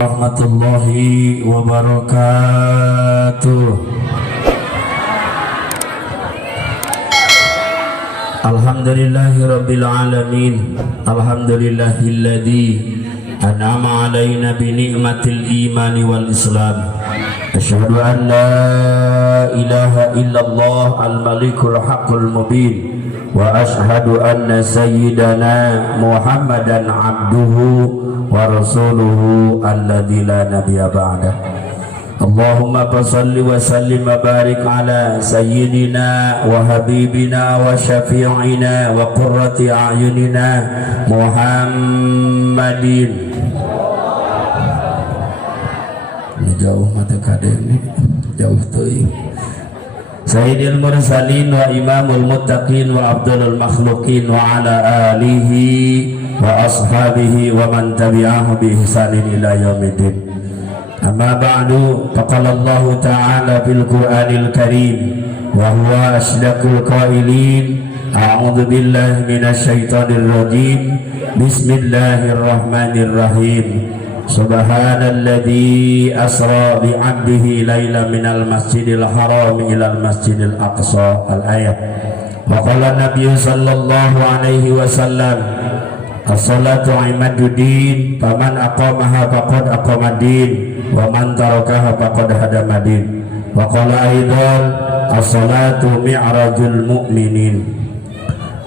Warahmatullahi wabarakatuh. Alhamdulillahirabbil alamin. Alhamdulillahilladzi an'ama 'alaina bi ni'matil imani wal islam. Asyhadu an la ilaha illallah al-malikul haqqul mubin wa asyhadu anna sayyidana Muhammadan 'abduhu wa rasuluhu alladzi la nabiyya ba'dah. Allahumma salli wa sallim wa barik ala sayyidina wa habibina wa syafi'ina wa qurrati a'yunina Muhammadin. Ini jauh mata kadang jauh teuing. Sayyidil mursalin wa imamul muttaqin wa abdulul makhluqin wa ala alihi wa ashabihi wa man tabi'ahu bi ihsanin ila yaumiddin. Amma ba'du, faqala Allah ta'ala fil Qur'anil Karim wa huwa asdaqul qailin. A'udzu billahi minasy syaithanir rajim. Bismillahirrahmanirrahim. Subhanalladzi asra bi 'abdihi lailan minal masjidil haram ilal masjidil aqsa. Al-ayat. Wa qala Nabi sallallahu alaihi wasallam, as-salatu imaduddin, faman aqamaha faqad aqamadin wa man tarakaha faqad hadamadin. Wa qala aidan, as-salatu mi'rajul mu'minin.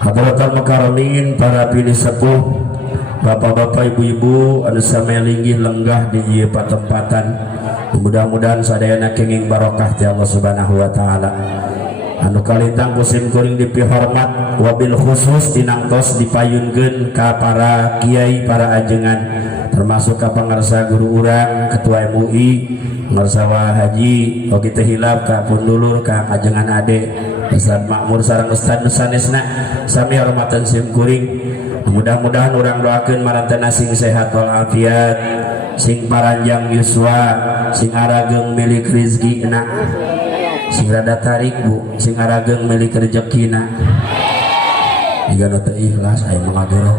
Hadratul mukaramin, para pilih sepuh, bapak-bapak, ibu-ibu anu samelinggih lenggah di ieu patempatan. Mudah-mudahan sadayana kenging barokah ti Allah Subhanahu wa taala. Anu kalintang kusim kuring dipihormat, wabil khusus dinangtos dipayunkeun ka para kiai, para ajengan, termasuk ka pangarsa guru urang, ketua MUI, ngarsawa haji, oge teh hilap ka pundulur, ka ajengan ade, Ustaz Makmur sareng Ustaz sanesna sami hormatan sim kuring. Mudah-mudahan orang doakeun marantana sing sehat walafiat, sing paranjang yuswa, sing arageung milik rezekina, sing rada tarik bu, sing arageung milik rezekina. Jika teu ikhlas aya mangagero.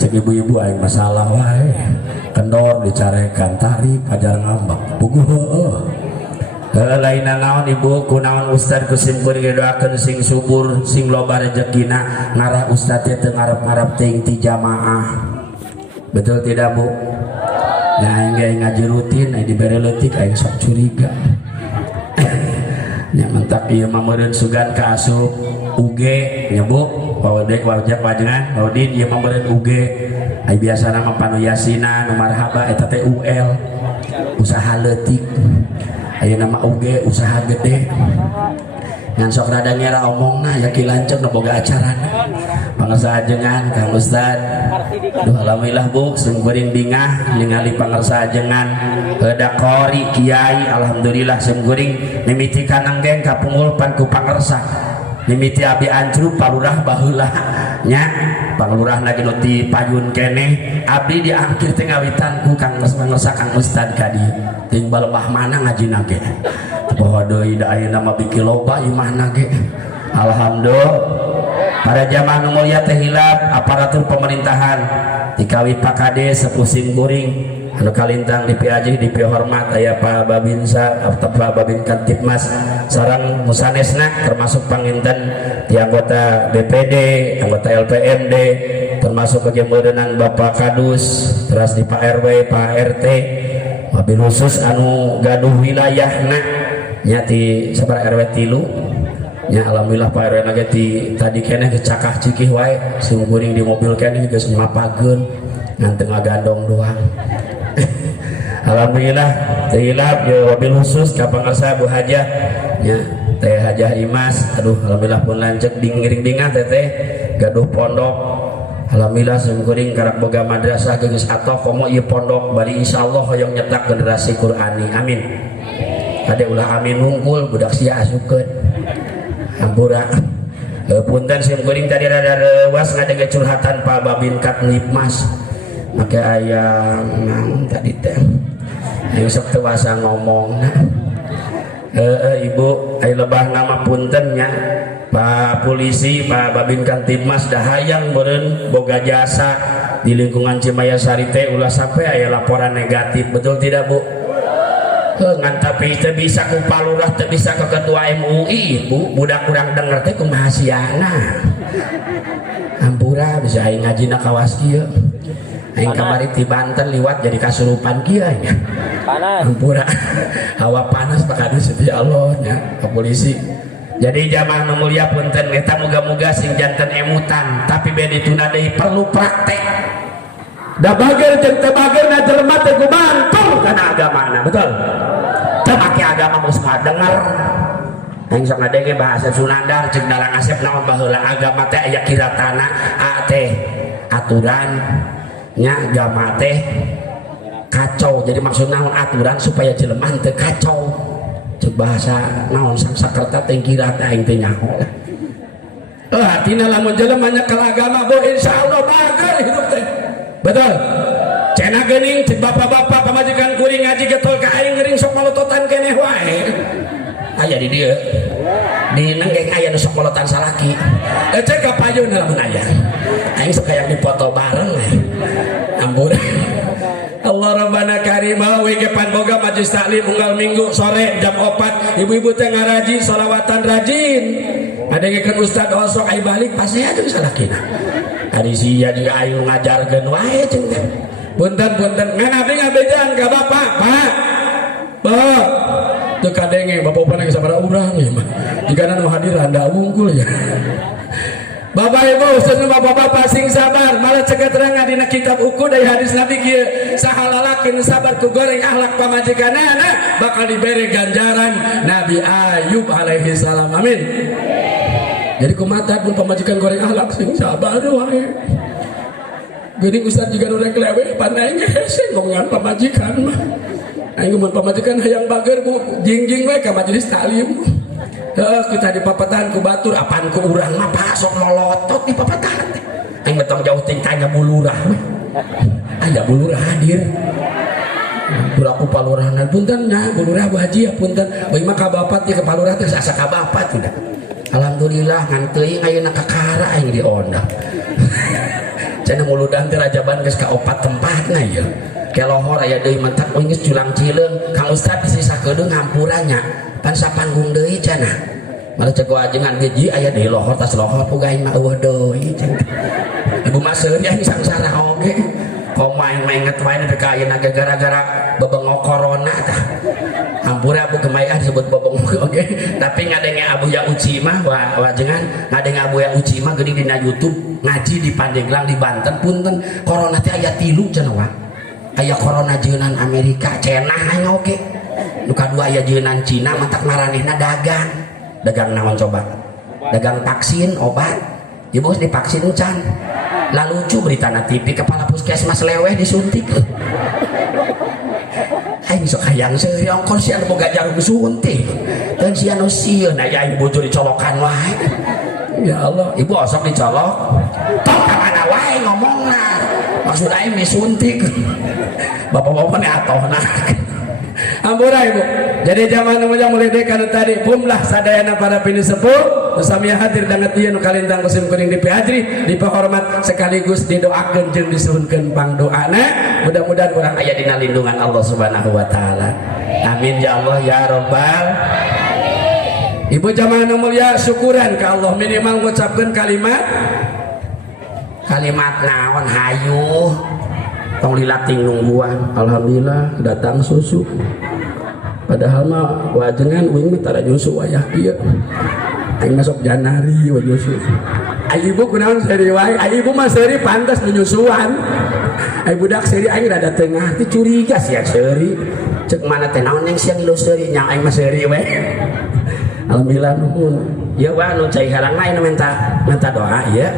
Cek ibu-ibu aya masalah wae. Kendor dicarekan tarik pajar ngambak. Puguh heueuh. Lainna naon ibu kunaon ustad kusim kuring doakeun sing subur, sing loba rezekina, ngarah ustad teh ngarep-ngarep teuing ti jamaah. Betul tidak bu? Nah engge ngaji rutin aya dibere leutik aya sok curiga. Nya mentak ieu mah meureun sugan ka asup UG nya bu, pawadek wajak wajengan, paudin ieu mah meureun UG. Ai biasana mah panu yasina nu marhaba eta teh UL. Usaha leutik. Ayo nama UG usaha gede ngan sok rada ngera omongna ya kilanceng nu boga acarana pangarsa ajengan Kang Ustad. Duh alhamdulillah bu sumkuring bingah ningali pangarsa ajengan da qori kiai, alhamdulillah sumkuring mimiti kanang geng kapungulpan ku pangarsa, mimiti abi ancru palurah baheula nya palurah lagi nu ti payun keneh abdi diangkir teh ngawitan ku Kang Kang Ustad ka dieu tinggal lemah mana ngajina ge bahwa deui da ayeuna mah biki loba imahna ge. Alhamdulillah para jamaah nu mulia teh hilap aparatur pemerintahan dikawi Pak Kades sepuh sim kuring anu kalintang dipihajih dipihormat aya Pak Babinsa atau Pak Babin Kantipmas sareng musanesna termasuk panginten di anggota BPD, anggota LPMD, termasuk bagaimana Bapak Kadus, terus di Pak RW, Pak RT, wabil khusus anu gaduh wilayahna nya ti sabar RW 3 nya alhamdulillah Pak RW lagi ti tadi keneh kecakah cikih wae sing kuring di mobil keneh geus ngapageun ngan teu ngagandong doang. Alhamdulillah teh hilap ya wabil khusus ka pangarsa Bu Hajah nya teh Hajah Imas, aduh alhamdulillah pun lanceuk dingiring dingan teh gaduh pondok. Alhamdulillah sumkuring karak boga madrasah geus atoh komo ieu pondok bari insyaallah hoyong nyetak generasi Qur'ani. Amin. Kade ulah amin hungkul budak sia asukeun. Hampura. Punten sumkuring tadi rada leuwas ngadenge curhatan Pak Babin Katnipmas. Make aya naon tadi teh. Ayo sok teu wasa ngomongna. Ibu ai lebah nama puntennya Pak Polisi, Pak Babin Kantibmas dahayang beureun boga jasa di lingkungan Cimaya Sari teh ulah sampai aya laporan negatif, betul tidak Bu? Ngan tapi teu bisa ku palurah, teu bisa ke ketua MUI Bu, budak kurang denger teh kumaha siana. Ampura bisa aing ngajina kawas kieu. Aing kamari ti Banten liwat jadi kasurupan kieu nya. Panas. Ampura. Hawa panas pakadu setia Allah nya Pak Polisi. Jadi jamaah nu mulia punten eta muga-muga sing janten emutan tapi bedituna deui perlu praktek. Da bager jeung teu bagerna jelema teh gumantung kana agamana, betul? Teu make agama geus ngadenger. Aing sok ngadenge bahasa Sunandar jeung dalang Asep naon baheula agama teh aya kiratana teh aturan nya agama teh kacau. Jadi maksud naon aturan supaya jelema teu kacau. Cek bahasa naon sang sakerta teh kirat aing teh nyaho. Artina lamun jelema nyekel agama bo insyaallah bager hidup teh. Betul. Cenah geuning cek bapak-bapak pamajikan kuring ngaji getol ka aing geuning sok malototan keneh wae. Aya di dieu. Di nenggeng aya nu sok malotan salaki. Cek ka payun lamun aya. Aing sok hayang dipoto bareng we. Ampun. Allah Rabbana Karimah we pan boga majelis taklim unggal minggu sore jam 4 ibu-ibu teh ngaraji sholawatan rajin ngadengekeun ustad osok ai balik pasti atuh salakina ari sia juga ayu ngajarkeun wae jeung teh punten ngan abdi ngabejan ka bapak Pak Pak teu kadenge bapak-bapak sabaraha urang ya mah jika nu hadir anda wungkul ya. Bapak Ibu, khususnya bapak-bapak sing sabar, malah cegat terang dina kitab uku dari hadis Nabi kieu sahalalakeun sabar ku goreng akhlak pamajikanana bakal diberi ganjaran Nabi Ayub alaihi salam. Amin. Jadi kumata pun pamajikan goreng akhlak sing sabar wae. Geuning ustad juga urang klewe pandai hese ngomongan pamajikan mah. Aing mun pamajikan hayang bager Bu, jingjing we ka majelis taklim. Kita di papatan ku batur apaan ku urang mah Pak sok lolotot di papatan teh. Aing betong jauh tingkahnya bulurah we. Aya bulurah hadir. Bulaku palurahan punten nya bulurah Bu Haji ya punten. Bae mah ka bapat ya ka palurah teh asa ka bapat tidak. Alhamdulillah ngan teuing ayeuna kakara aing diondak. Cenah muludan teh rajaban geus ka 4 tempatna ieu. Kelohor aya deui mentak geus culang cileung. Kang Ustad disisakeun hampurannya. Pan sapanggung deui cenah. Malah cek ajengan geji aya deui lohor tas lohor puga aing mah eueuh deui cenah. Ibu mah seueur aing sangsara oge. Komain-main ngetwae nepi ka ayeuna gara-gara bebengok corona tah. Hampura Abu Gemaya disebut bebengok oge. Tapi ngadenge Abu Ya Uci mah wajengan ngadenge Abu Ya Uci mah geuning dina YouTube ngaji di Pandeglang di Banten punten corona teh aya 3 cenah wa. Aya corona jeunan Amerika cenah aing oge. Nu kadua aya jeunan Cina mantak maranehna dagang naon coba dagang vaksin obat ieu bos divaksin can lah lucu berita na TV kepala puskesmas leweh disuntik aing sok hayang seueur ongkos sia boga jarum suntik teu sia nu sieun aya aing bujur dicolokan wae ya Allah ibu osok dicolok tok ka mana wae ngomongna maksud aing disuntik bapak-bapak nih atohna Ampura Ibu. Jadi zaman yang mulai dekan tadi bumlah sadayana para pini sepuh samiya hadir dangat ieu nu kalintang kusim kuring di Hadri dipahormat sekaligus didoakeun jeung disuhunkeun pangdoana mudah-mudahan urang aya dina lindungan Allah Subhanahu wa taala. Amin ya Allah ya rabbal alamin. Ibu jamaah nu mulia syukuran ka Allah minimal ngucapkeun kalimat naon hayu tong lilating nungguan alhamdulillah datang susu padahal mah wajengan uing mah tara nyusu wayah kieu aing masuk Janari we nyusu ai ibu kunaon seuri wae ai ibu mah seuri pantas menyusuan ai budak seuri aing rada tengah teh curiga sia seuri ceuk mana teh naon yang sia ngilu seuri nya aing mah seuri we alhamdulillah nuhun ieu wa nu cai harangna anu minta doa ieu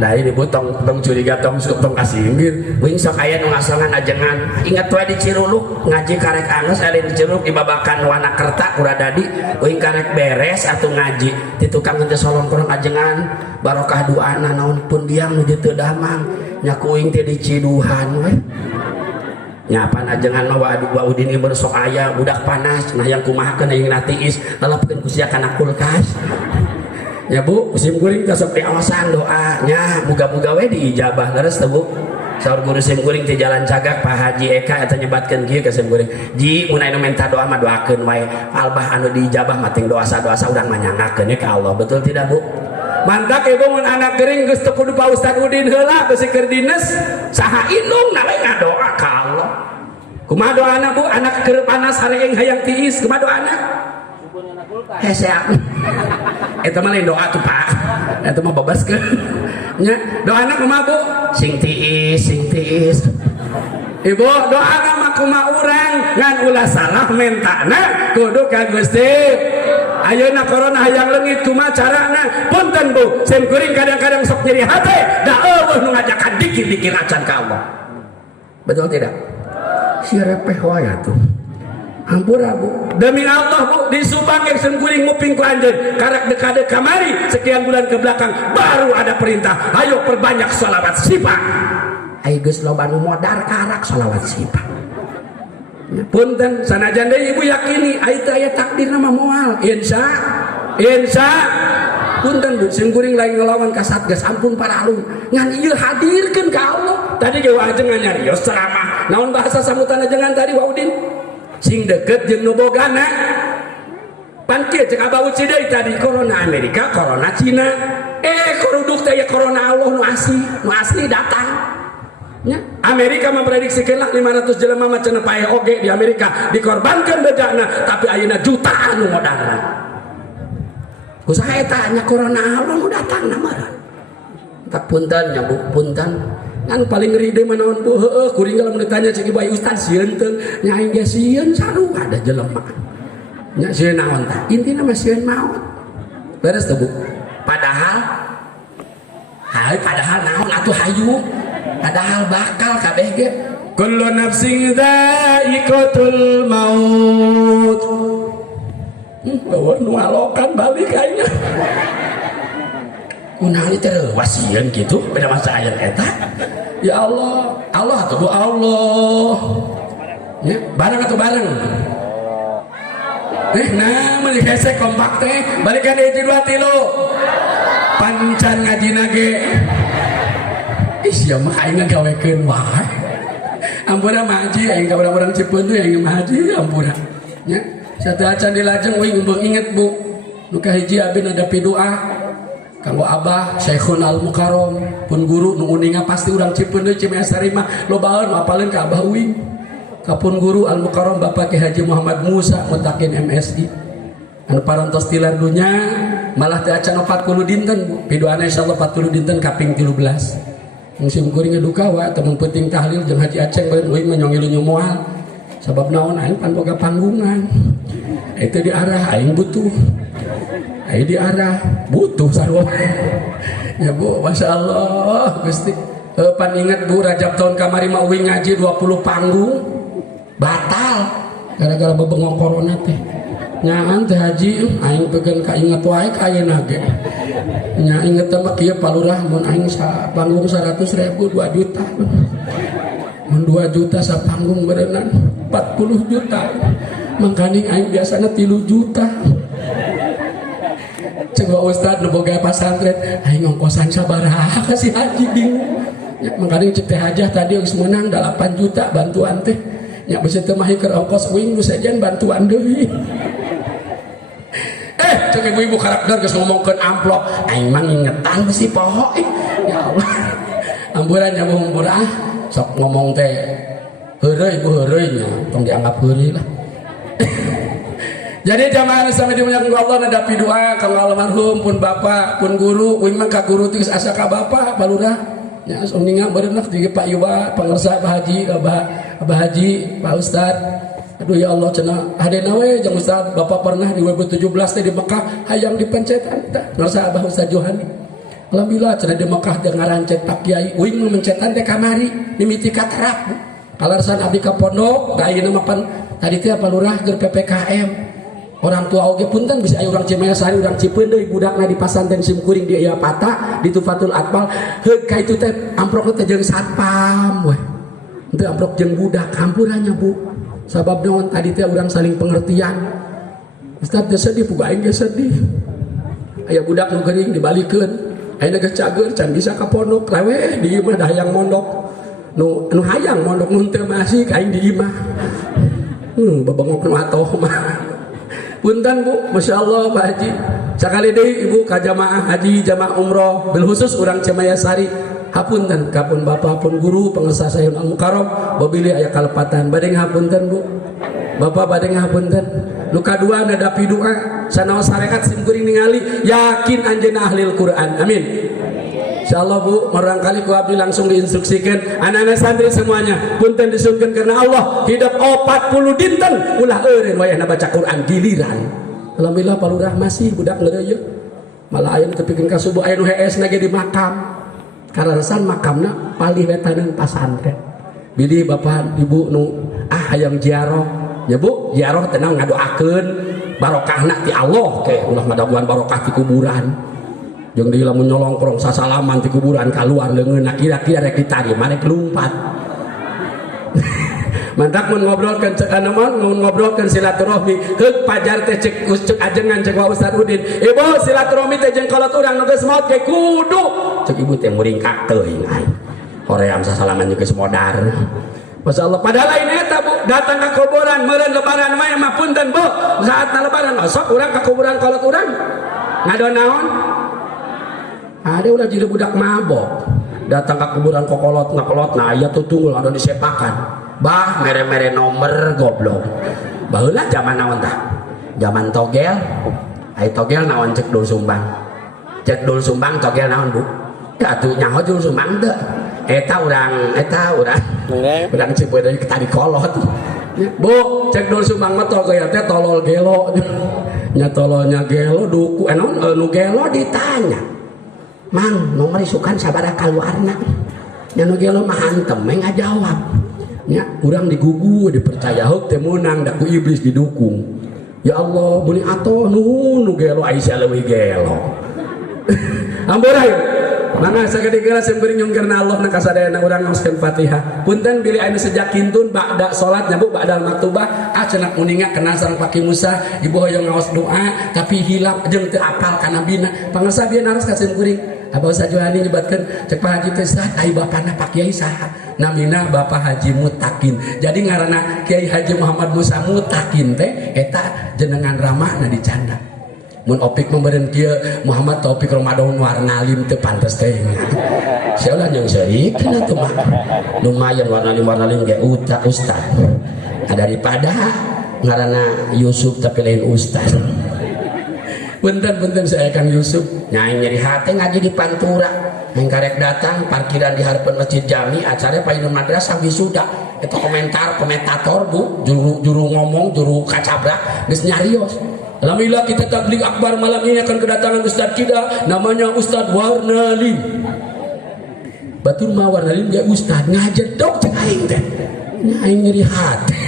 nah ini bu tong curiga tong kasinggir wing sok aya nu ngasongan ajengan ingat wae di Ciruluk ngaji karek angeus aya di Ciruluk di babakan Wanakerta Kuradadi wing karek beres atuh ngaji di tukang teh solongkrong ajengan barokah doana naon pun diam nuju teu damang nya kuing teh di Ciduhan we nyapan ajengan mah Waudin ieu sok aya budak panas nah yang kumahakeun aing natiis lalapkeun ku sia kana kulkas ya Bu sim kuring teh sok diawasan doanya muga-muga we diijabah leres teh Bu saur guru sim kuring di jalan Cagak Pak Haji Eka eta nyebatkeun kieu ka sim kuring ji mun aya nu minta doa mah doakeun wae albah anu diijabah mah ting doa-doa urang mah nyangakeun ka Allah betul tidak Bu mantak ibu mun anak gering geus teu kudu Pak Ustad Udin heula geus keur dinas saha indung na we ngadoa ka Allah kumaha doana Bu anak keur panas hareeng hayang tiis kumaha doana heseak eta mah lain doa tuh Pak eta mah babaskeun nya doana kumaha Bu sing tiis ibu doana mah kumaha urang ngan ulah salah mentana kudu ka Gusti ayeuna corona hayang leungit kumaha carana punten Bu sim kuring kadang-kadang sok nyeri hate da eueuh nu ngajakan dikir-dikir acan ka Allah betul tidak si repeh wae atuh hampura Bu demi Allah Bu di Subang yang sim kuring nguping ku anjeun karak dekade kamari sekian bulan ke belakang baru ada perintah ayo perbanyak sholawat sifat aya geus loba nu modar karak sholawat sifat punten sanajan deui ibu yakini aya takdir nama moal insya punten Bu sim kuring lain ngelawan ka Satgas ampun paralun ngan ieu hadirkeun ka Allah tadi ge wajengan nyarios ceramah naon bahasa sambutan ajengan tadi Waudin sing deket jeung nu bogana pan kieu cek Abah Uci deui tadi corona Amerika corona Cina koruduk teh corona Allah nu asli datang nya Amerika memprediksikan lah 500 jelema mah cenah pae oge di Amerika dikorbankan bejana tapi ayeuna jutaan nu modalna kusaha eta nya corona Allah nu datang na meureun tak punten nya Bu punten kan paling ngeri deui mah naon Bu heueuh kuring lamun ditanya cek Bae Ustad sieun teu nya aing ge sieun sarua ada jelema nya sieun naon tah intina mah sieun maot beres teh Bu padahal naon atuh hayu padahal bakal kabeh ge kullu nafsin dha'iqatul maut bawa nu alokan balik kayaknya munali teh wasieun kitu beda masa aya eta ya Allah atuh Allah ya bareng atuh bareng nah meuli hese kompak teh balikan hiji dua tilu pancan ngajina ge sia mah aing ngagawekeun wae ampura maji aing ka urang-urang Cipeuntu aing maji ampura nya satu acan di lajeng uing umbeng inget Bu nu kahiji abi ada pidoa kanggo Abah Syekhun Al Mukarrom pun guru nu uninga pasti urang Cipeuntu Cimeas Sarima lobaeun apaleun ka Abah uing ka pun guru Al Mukarrom Bapak Ki Haji Muhammad Musa Mutakin MSI anu parantos tilar dunya malah teu acan 40 dinten pidoana insyaallah 40 dinten kaping 13 musim kuring duka wa temen penting tahlil jeung Haji Aceng beureun uing menyongilu moal sabab naon aing pan boga panggungan itu diarah aing butuh aing diarah butuh sarua ya Bu masyaallah Gusti pan inget Bu Rajab tahun kamari mah uing ngaji 20 panggung batal gara-gara bebengong corona teh nyaan teh Haji aing peugeun kainget wae ka ayeuna ge nya inget mah kieu Pak Lurah mun aing panggung 100.000 2 juta mun 2 juta sapanggung berenang 40 juta mangkaning aing biasana 3 juta coba Ustad nu boga pasantren aing ongkosan sabaraha ka si Haji bingung nya mangkaning cek teh hajah tadi geus meunang 8 juta bantuan teh nya beuseuh teu mah keur ongkos uing nu sajen bantuan deui cek ibu karakter geus ngomongkeun amplop aing mah ngingetan si poho ya Allah amburan nya murah sok ngomong teh heureuy Bu heureuy nya tong dianggap heureuy lah jadi jamaah sami dimuliakeun Allah nadapi doa ka almarhum pun bapak pun guru uing mah ka guru teh asa ka bapak Pak Lurah nya uninga beuneuh di Pak Yuba pangarsa Pak Haji Abah Haji Pak Ustad aduh ya Allah cenah hadena we jeung Ustad Bapak pernah di 2017 teh di Mekah hayang dipencetan tah ngarsa Abah Ustad Johani alhamdulillah cenah di Mekah jeung ngarancet Pak Kiai uing mencetan teh kamari mimiti katrap kalarsan abdi ka pondok da ayeuna mah pan tadi teh Pak Lurah keur PPKM orang tua oge punten bisa aya urang Cimeas Sari urang Cipeun deui budakna di pasantren sim kuring di ieu Pata di Tufatul Atfal heug ka itu teh amprok teh jeung satpam we Itu ambrok jeung budak kampurannya Bu. Sabab naon tadi teh urang saling pengertian. Ustaz teh sedih puga aing ge sedih. Aya budak nu geuring dibalikeun. Ayeuna geus cager can bisa ka pondok leweh di imah dah hayang mondok. Nu hayang mondok nu teu masih ka aing di imah. Babengok nu atoh mah. Punten Bu, masyaallah Pak Haji. Sakali deui Ibu ka jamaah haji, jamaah umroh, bil khusus urang Cemaya Sari. Hapunten kapun Bapak pun guru pengesah Sayyid Al-Mukarram babili aya kalepatan bade ngapunten Bu. Bapak bade ngapunten. Nu kadua nadapi doa sanaos sarekat sim kuring ningali yakin anjeunna ahlil Quran. Amin. Insyaallah Bu, barangkali ku abdi langsung diinstruksikan anak-anak santri semuanya punten disukeun karena Allah hidup 40 dinten ulah eureun wayahna baca Quran giliran. Alhamdulillah palurah masih budak ngeureuyeuh. Malah ayeuna tepikeun ka subuh aya nu heesna ge di makam. Kararasan makamna palih wetaneun pasantren. Bili Bapak Ibu nu hayang ziarah, ya Bu, ziarah teh naon ngadoakeun barokahna ti Allah ke ulah ngadaguan barokah ti kuburan. Jeung deui lamun nyolongkrong sasalaman ti kuburan kaluar leungeunna kira-kira rek ditarima rek lumpat. Mantap mun ngobrolkeun cek mun ngobrolkeun silaturahmi heuk pajar teh cek ajengan cek Ustaz Udin. Ibu silaturahmi teh jeung kolot urang nu geus maot ge kudu cek ibu teh muringkak teuing aing. Hoream sasalaman jeung geus modar. Masyaallah padahal lain eta Bu, datang ka kuburan meureun lebaran mah punten Bu. Saatna lebaran sok urang ka kuburan kolot urang. Ngadon naon? Ada ulah jadi budak mabok. Datang ke kuburan kokolot nah aya tutunggul ada disepakan. Bah mere-mere nomor goblok. Baheula zaman naon tah? Zaman togel. Ai togel naon cek dul sumbang. Cek dul sumbang togel naon Bu? Atuh nyaho dul sumbang teu. Eta urang urang cipeun deui tadi kolot. Bu, cek dul sumbang mah togel teh tolol gelo. Nya tololnya gelo duku naon nu gelo ditanya. Mang, nomor isukan sabaraha kaluarna. Nya nu gelo mah hantem we ngajawab. Nya urang digugu dipercaya heuk teh meunang da ku iblis didukung. Ya Allah, muni atoh nuhun nu gelo Aisyah leuwih gelo. Amborai. Mangga sagede-gede sembeuring nyungkerna Allah na kasadayana urang ngaoskeun Fatihah. Punten bilih anu sejak kintun ba'da salatnya Bu, ba'dal maktubah cenah muninga kenal sareng Paki Musa, ibu hoyong ngaos doa tapi hilap jeung teu apal kana bina. Pangarsa bieu naros ka sembeuring. Abah Ustaz Johani nyebatkeun cek Pak Haji teh Ustaz ai bapana Pak Kiai saha? Namina Bapak Haji Mutakin. Jadi ngaranna Kiai Haji Muhammad Musa Mutakin teh eta jenengan ramahna dicanda. Mun opik memberen kieu Muhammad Taufik Ramadan Warnalim teu pantes teh. Sieulah jeung seurik kana teu mah. Lumayan Warnalim ge ustaz. Daripada ngaranna Yusuf tapi lain ustaz. Punten saya Kang Yusuf. Nyaing nyeri hate ngaji di Pantura. Yang karek datang parkiran di harapan Masjid Jami acara painun madrasah wisuda. Eta komentator Bu, juru ngomong, juru kacabrak geus nyarios. Alhamdulillah kita tabligh akbar malam ini akan kedatangan Ustaz kita namanya Ustaz Warnalim. Batur mah Warnalim dia Ustaz ngajedok cek aing teh. Aing nyeri hati.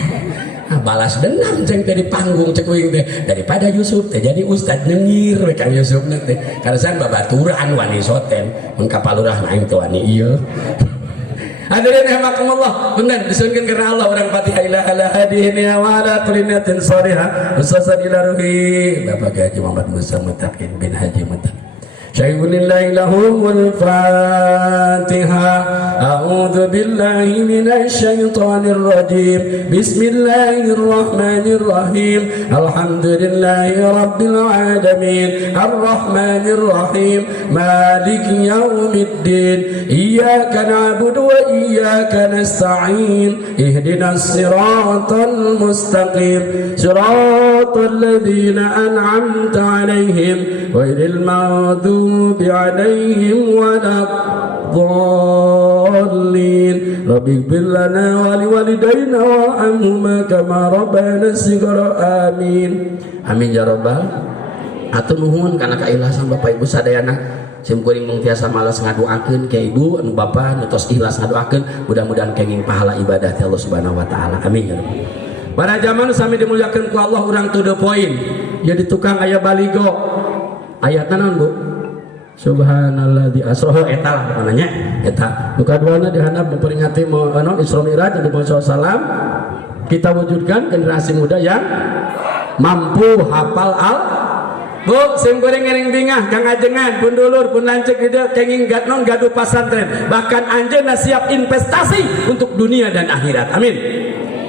Balas dendam ceng teh di panggung cek uing teh daripada Yusuf teh jadi Ustaz nyengir we Kang Yusuf teh. Karasan babaturan wani soten mun ka palurah aing teh wani ieu. Hadirin rahimakumullah, benar disunkeun karena Allah orang Fatihah ila ala hadihina wa ala kulli niyatin shalihah usasan ila ruhi Bapak Haji Muhammad Musa Mutakin bin Haji Mutakin. Syai'ulillahi lahumul Fatihah. A'udzu billahi minasy syaithanir rajim. Bismillahirrahmanirrahim. Alhamdulillahi rabbil alamin. Arrahmanir rahim. Maliki yaumiddin. Iyyaka na'budu wa iyyaka nasta'in. Ihdinas siratal mustaqim. Siratal ladzina an'amta 'alaihim ghairil maghdubi عليهم ولا الضالين رب اغفر لنا ولوالدينا وارحمهما كما ربيانا صغارا آمين amin ya rabbal atur nuhun kana kaikhlasan Bapak Ibu sadayana sim kuring mung tiasa malas ngadoakeun ka ibu anu bapa anu tos ikhlas ngadoakeun mudah-mudahan kenging pahala ibadah ti Allah Subhanahu wa taala amin ya rabbal. Pada zaman sami dimuliakeun ku Allah urang to the point jadi tukang aya baligo ayatna naon Bu Subhanalladzi asroh eta lah namanya eta. Nu kaduana dihandap memperingati Isra Mi'raj Nabi Muhammad SAW. Kita wujudkan generasi muda yang mampu hafal Bu, sim goreng ngering bingah, kang ajengan, pun dulur, pun lancek ide, kenging gatnon gaduh pesantren. Bahkan anjeunna siap investasi untuk dunia dan akhirat. Amin.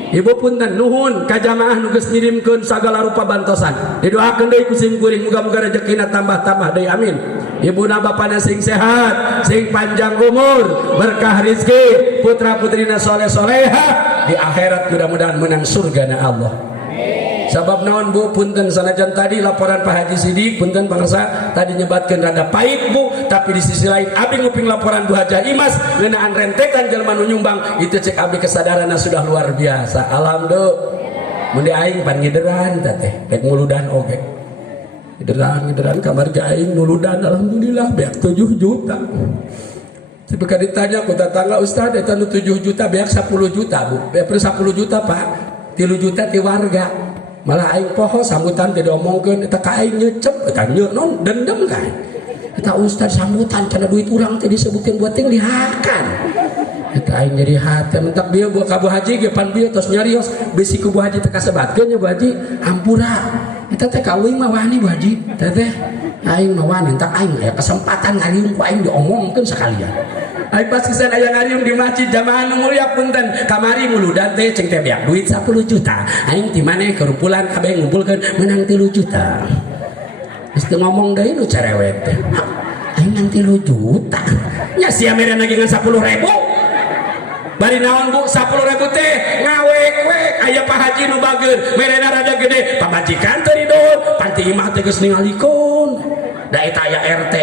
Ibu punten nuhun ka jamaah nu geus ngirimkeun sagala rupa bantosan. Didoakeun deui ku sim kuring muga-muga rezekina tambah-tambah deui. Amin. Ibuna bapana sing sehat, sing panjang umur, berkah rezeki, putra-putrina soleh-solehah di akhirat mudah-mudahan menang surgana Allah. Sabab naon Bu, punten sanajan tadi laporan Pak Haji Sidik, punten pangarsa tadi nyebatkeun rada pahit Bu, tapi di sisi lain abi nguping laporan Bu Haji Imas ngeunaan rentekan jelema nu nyumbang, itu cek abi kesadaranna sudah luar biasa. Alhamdulillah. Mun di aing pan ngideran teh, rek nguludan oge. Ngideran kamar aing nguludan alhamdulillah beak 7 juta. Tapi kada ditanya ku tetangga, Ustaz eta nu 7 juta beak 10 juta Bu. Beak 10 juta Pak, 3 juta ti warga. Malah aing poho sambutan teh diomongkeun eta ka aing nyecep eta nyeu non dendam kan. Eta Ustaz sambutan cenah duit urang teh disebutkeun buat teh lihakan. Eta aing jadi hate mentak bieu buat ka Bu Haji ge pan bieu tos nyarios bisi ku Bu Haji teh kasebatkeun nya Bu Haji ampura. Eta teh kawin mah wani Bu Haji. Teh aing mah wani entak aing aya kesempatan ngaliung ku aing diomongkeun sakalian. Aing pas pisan aya ngariung di masjid jamaah nu mulia punten kamari muludan teh ceng teh beak duit 10 juta. Aing ti maneh kerumpulan kabeh ngumpulkeun menang 3 juta. Geus teu ngomong deui nu cerewet teh. Aing nang 3 juta. Nya sia mere nagingan 10.000. Bari naon Bu 10.000 teh ngawek-wek aya Pak Haji nu bageur merena rada gede pamajikan teh ridon panti imah teh geus ningalikeun. Da eta aya RT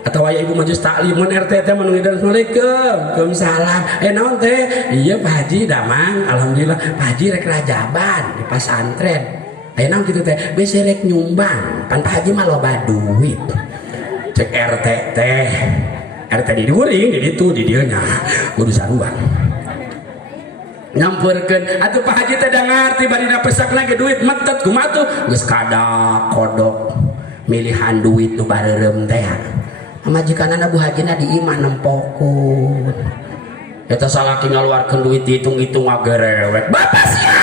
atau aya ibu majelis taklim mun RT teh mun ngider Assalamualaikum. Waalaikumsalam. Naon teh? Iya Pak Haji damang alhamdulillah Pak Haji rek rajaban di pesantren. Naon kitu teh? Bese rek nyumbang. Pan Pak Haji mah loba duit. Cek RT teh. RT di diuring di ditu di dieu nya kudu saruang. Nyamperkeun atuh Pak Haji teh da ngarti bari na pesakna ge duit metet kumaha tuh geus kada kodok milihan duit nu bareureum teh. Majikanana Bu Hajina di imah nempokun. Eta salaki ngaluarkeun duit dihitung-hitung ngagerewek. Bapak sia.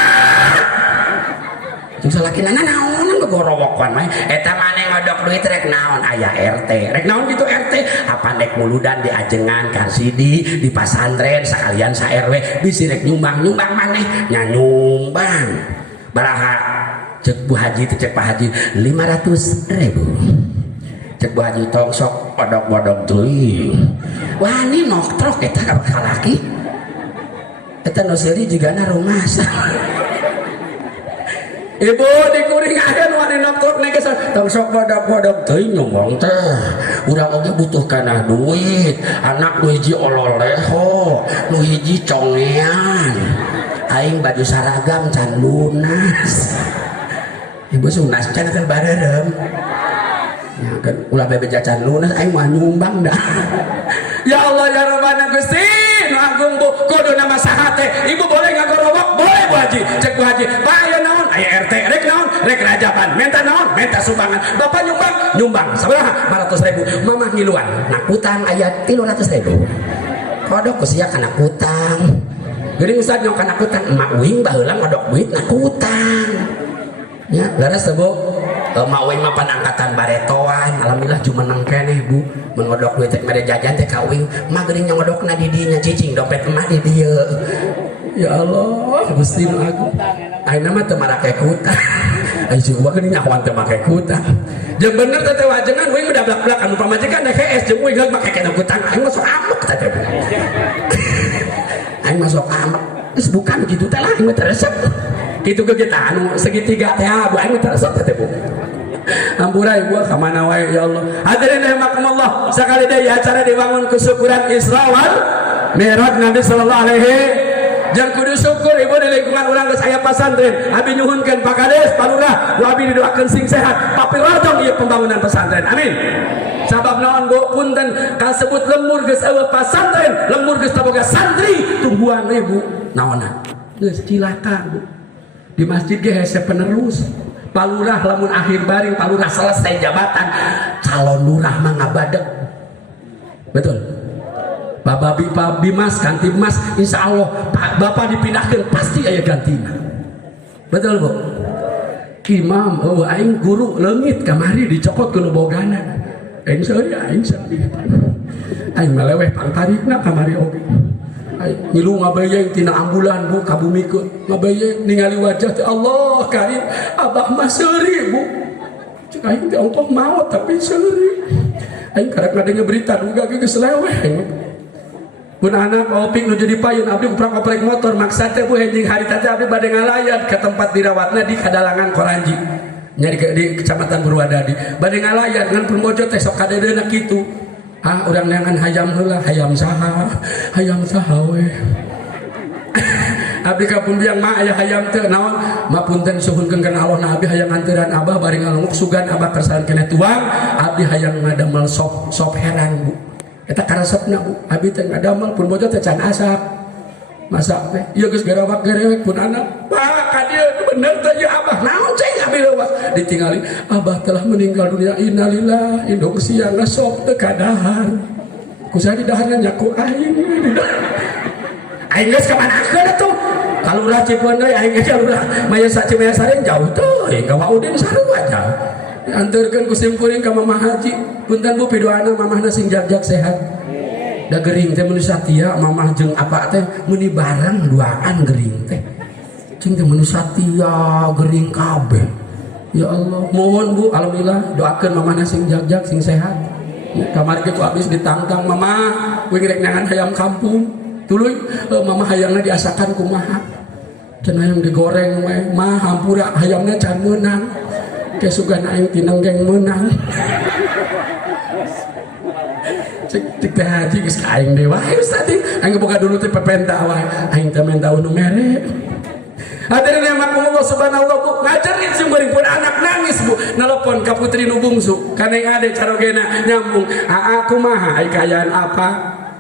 Jeung salakinana naonan gogorowokan mah. Eta maneh ngodok duit rek naon aya RT. Rek naon gitu RT? Apa nek muludan di ajengan karsidi di pasantren sakalian sa RW bisi rek nyumbang maneh nya nyumbang. Baraha cek Bu Haji teh cek Pak Haji 500.000. Cek Bu Haji tong sok bodok-bodok teuing. Wah ini noktrok eta ka laki. Eta nu seuri jigana rumas. Ibu dikuring ayeun wani noktrok nege tong sok bodok-bodok teuing ngomong teh. Urang oge butuh kana duit. Anak nu hiji ololeho, nu hiji congean. Aing baju saragam can lunas. Ibu sunas can keur bareureum. Ya kan ulah bebe jajan lunas aing mah nyumbang dah. Ya Allah ya Rabbana Gusti nu agung Bu kudu nama saha teh ibu boleh ngagorowok boleh Bu Haji cek Bu Haji Pak aya naon aya RT rek naon rek rajaban menta naon menta sumbangan Bapak nyumbang sabaraha 500.000 mamah ngiluan nah utang aya 300.000 kodok kusia kana utang geuning Ustaz nyong kana utang emak uing baheula ngodok duit na utang nya leres teh Bu. Mawin mah panangkatan baretoan alhamdulillah jumeneng keneh Bu mengodok duit teh mere jajan teh ka uing mah geuning ngodokna di dinya cicing dompet emak di dieu ya Allah Gusti nu agung ayeuna mah teu marake kutang ai jeung gua geuning nyahoan teu make kutang jeung bener teh wajengan uing udah blak-blak anu pamajikan DKS jeung uing geus make kana kutang aing mah sok amuk teh aing mah sok amuk geus bukan kitu teh lah aing mah teresep kitu ke kita anu segitiga teh Bu aing mah teresep teh Bu. Ampura ibu kemana wae ya Allah. Hadirin rahimakumullah sekali deui acara dibangun kesyukuran Isra wal Mi'raj Nabi sallallahu alaihi jeung kudu syukur ibu di lingkungan urang geus aya pasantren abi nyuhunkeun Pak Kades Pak Lurah ku abi didoakeun sing sehat papilartong ieu pembangunan pesantren amin. Sabab naon Bu punten kasebut lembur geus eueuh pasantren lembur geus boga santri tungguan we Bu naonna geus cilaka Bu di masjid ge hese penerus Palurah lamun akhir baring palurah selesai jabatan calon lurah mah ngabadeg. Betul. Pak Bimas, Kantimas, insya Allah Bapak dipindahkan pasti aya gantina. Betul Bu? Imam, aing guru leungit kamari dicopot ku nu bogana. Aing seuri aing sedih. Aing meleweh pangtarikna kamari oge. Aing ngilu ngabayeng tina ambulan Bu ka bumikeun. Ngabayeng ningali wajah teh Allah karim, Abah mah seuri Bu. Cek aing teh ongkoh maot tapi seuri. Aing karek ngadenge berita duga geus leweh. Pun anak opik nu jadi payun abdi uprak oprek motor maksa teh Bu hejing hari teh abdi bade ngalayan ke tempat dirawatna di Kadalangan Koranji nya di Kecamatan Purwadadi bade ngalayan ngan pembojo teh sok kadedeuna kitu urang neangan hayam heula hayam saha we abdi ka pumbiang mah aya hayam teh naon mapunten suhunkeun kana Allah na abdi hayang nganteran Abah bari ngalunguk sugan Abah kersan keneh tuang abdi hayang ngadamel sop herang Bu. Eta karesepna Bu, abi teh ngadamel pun bojo teh can asap. Masak teh, ieu geus garawak garewek pun anak. Pak, ka dieu bener teh ieu Abah. Naon cing abi leuwas? Ditingali, Abah telah meninggal dunia. Innalillahi indung siang sok teu kadahar. Kusaha di daharna nyaku aing. Aing geus ka manakeun atuh. Kalurah Cipeun deui aing geus kalurah maya sa Cimahi Sareng jauh teuing ka Waudin sarua aja. Anturkeun ku simkuring ka Mamah Haji. Punten Bu pidoana mamahna sing jag-jag sehat. Da gering teh menu satia mamah jeung apa teh meuni bareng duaan gering teh. Cing teh menu satia gering kabeh. Ya Allah, mohon Bu alhamdulillah doakeun mamahna sing jag-jag sing sehat. Kamari kitu abis ditangtang mamah, we rek nangan hayam kampung. Tuluy mamah hayangna diasakan kumaha. Cenah hayang digoreng we, mah hampura hayamna can meunang. Kesugan aing tinenggeng meunang. Cek teh haji geus ka aing deui wae tadi aing boga dulu teh pepenta wae aing teh menta nu mere. Hadirin yang Allah subhanahu Bu ngajarin sumeuring pun anak nangis Bu nelpon ka putri nu bungsu kana ngade carogena nyambung kumaha ai kayaan apa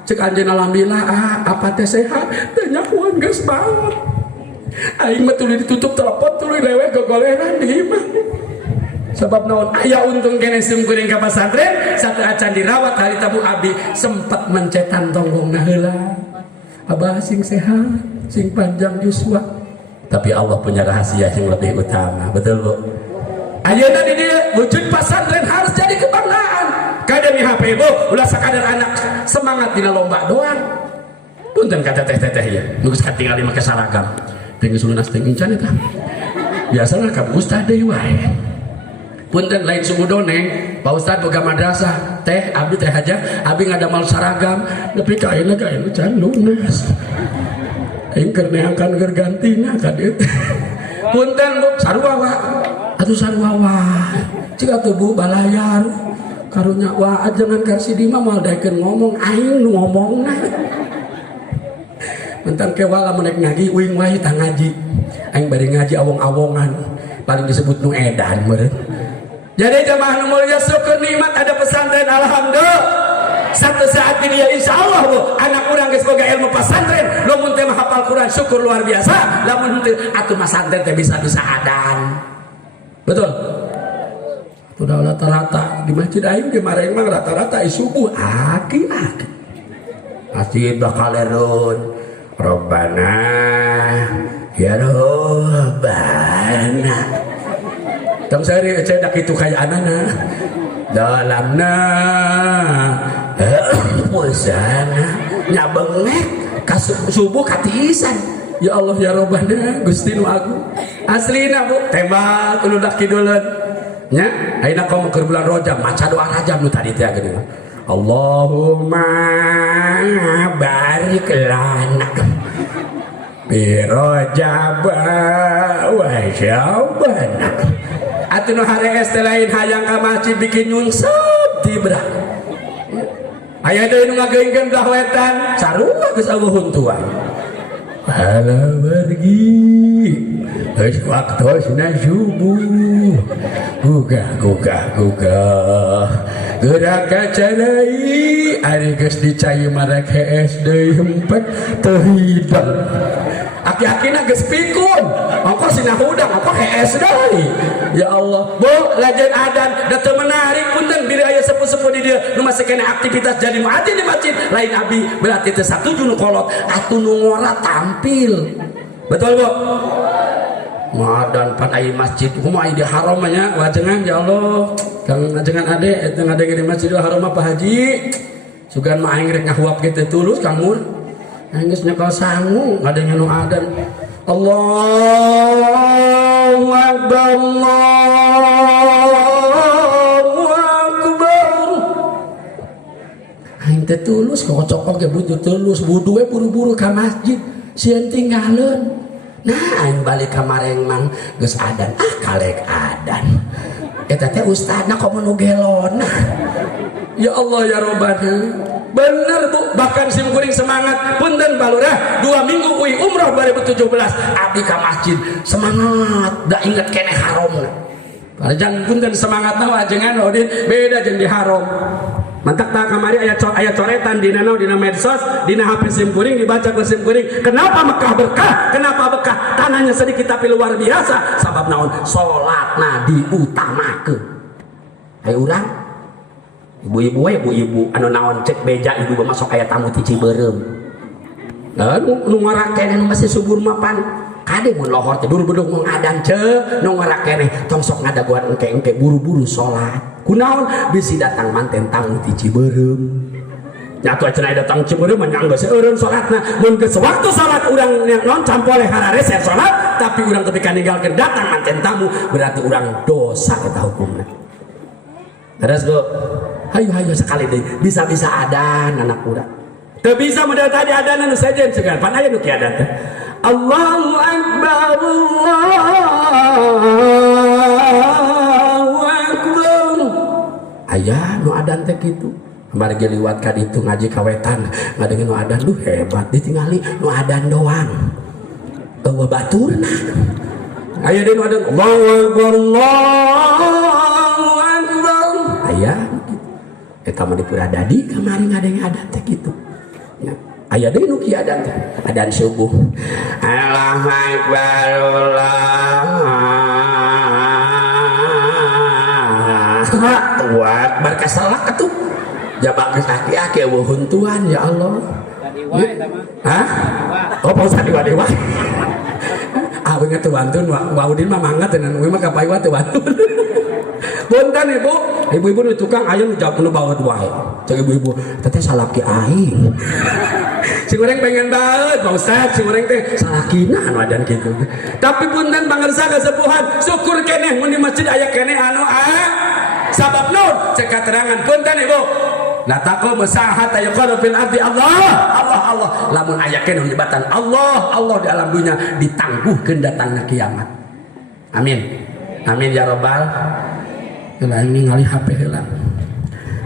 cek anjeun alhamdulillah apa teh sehat teh nyakuan geus baot aing mah tuluy ditutup telepon tuluy lewe gogoleran di imah. Sebab naon aya untung kene simkuring ka pesantren satu acan dirawat hari tabu abi sempat mencetan tonggongna heula. Abah sing sehat, sing panjang yuswa. Tapi Allah punya rahasia yang lebih utama. Betul Bu? Ayeuna di dieu wujud pesantren harus jadi kebanggaan. Kademi HP Bu, ulah sakadar anak semangat dina lomba doang. Punten kata teh-teh ya, nu geus katingali make saragam. Teh geus lunas teh encan eta. Biasana ka ustad deui wae. Punten lain subuh doneng Pak Ustad boga madrasah teh abdi teh aja abdi ngadamal saragam tapi kaina can lunas aing keur neangkan keur gantina ka dieu. Punten Bu sarua atuh sarua cik atuh Bu balayar karunya jangan karsi di mah moal daekeun ngomong aing nu ngomongna mentang kewala menek ngaji uing wae tang ngaji aing bari ngaji awong-awongan paling disebut nu edan meureun. Jadi jamaah nu mulia syukur nikmat ada pesantren alhamdulillah. Satu saat ini ya insya Allah Bu anak urang geus boga ilmu pesantren lamun teh mah hafal Quran syukur luar biasa lamun teu atuh pesantren teh bisa-bisa adan. Betul? Udah rata-rata di masjid aing di Mareng mah rata-rata subuh aki-aki. Masjid bakal lerun Robbana ya Robbana. Tong sari cedak itu kayak anana dalamna musana nyabengek subuh katisan ya Allah ya Robbana Gusti nu agung aslina Bu tembak kudu dak kiduleun nya ayeuna komo keur bulan Rajab maca doa Rajab nu tadi teh geuning Allahumma barik lana bi Rajab wa Sya'ban. Atuh nu harees teh lain hayang ka masjid bikin nyungsep tibrah. Aya deui nu ngageungkeun belah wetan, sarua geus aweuhun tuan. Hala pergi. Geus waktosna subuh. Gugah. Gerak kacarai ari geus dicai marek hees deui hempet teu hidang. aki-akina geus pikun ongko sina hudang ongko hees deui ya Allah bu lajen adan da teu menarik punten biri aya sepuh-sepuh di dieu nu masih kena aktivitas jadi muadzin di masjid lain abi berarti teu satuju nu kolot atuh nu ngora tampil betul bu madan pan aya masjid kumaha di haram nya wajengan ya Allah kang ngajengan ade eta ngadenge di Masjidil Haram apa haji sugan mah aing rek ngahuap kitu tulus kang mur aing geus nyekel sangu ngadenge nu adan Allahu Akbar Allahu Akbar aing teh tulus kocok ge butuh tulus wudu we buru-buru ka masjid sieun tinggaleun nah aing balik ka Marengmang geus adan kalek adan eta teh ustadna kok menu gelona ya Allah ya Rabbana bener bu bahkan sim kuring semangat punten balurah 2 minggu kuy umroh 2017 abdi ka masjid semangat da inget keneh haromna jangan punten semangatna wajengan odin beda jeung di haram mantak tak kamari aya coretan dina medsos dina HP sim kuring dibaca ke sim kuring kenapa Mekah berkah kenapa Mekah tanahnya sedikit tapi luar biasa sabab naon salatna diutamakeun ayo urang ibu-ibu anu naon cek beja ibu masuk aya tamu ti Ciberem nu ngarakeneh masih subur mapan kade mun lohor teh buru-buru mung adan ceuk nu ngarakeneh tong sok ngadaguan engke-engke buru-buru salat kunaon bisi datang manten tamu ti Ciberem nyatu cenah datang Ciberem mah geus eureun salatna mun geus waktu salat urang non campoleh hararese salat tapi urang teu kaninggalkeun datang manten tamu berarti urang dosa eta hukumna terus bu hayu sekali deh bisa-bisa adan anak urang teu bisa model tadi adan anu sajen segan pan aya nu ki adan teh Allahu Akbar Allahu Akbar aya nu adan teh kitu kemarin ge liwat ka ditu ngaji kawetan ngadengeun nu adan duh hebat ditingali nu adan doang eueuh baturna aya deui nu adan Allahu Akbar Allahu Akbar aya eta mah di Puradadi kamari ngadenge adat teh kitu ya aya deui nu kieu adan teh adan subuh Allahu Akbar Allahu Akbar kasalak atuh jabak geus aki-aki eueuh huntuan ya Allah hah oh pausa di wadewa ah we teu wantun wa udin mah mangga teh we mah kapaiwa teu wantun punten ibu-ibu nu tukang aya nu jawab nu baeud wae cek ibu-ibu teteh salaki aing si urang pengen baeud Pak Ustaz si urang teh salakina anu adan kitu tapi punten pangarsa kasepuhan syukur keneh mun di masjid aya keneh anu sabab nun cek katerangan punten ibu la taqu masahat ayqara fil ardi Allah lamun aya keneh nyebatan Allah di alam dunya ditangguhkeun datangna kiamat amin amin ya rabbal alamin ningali HP heula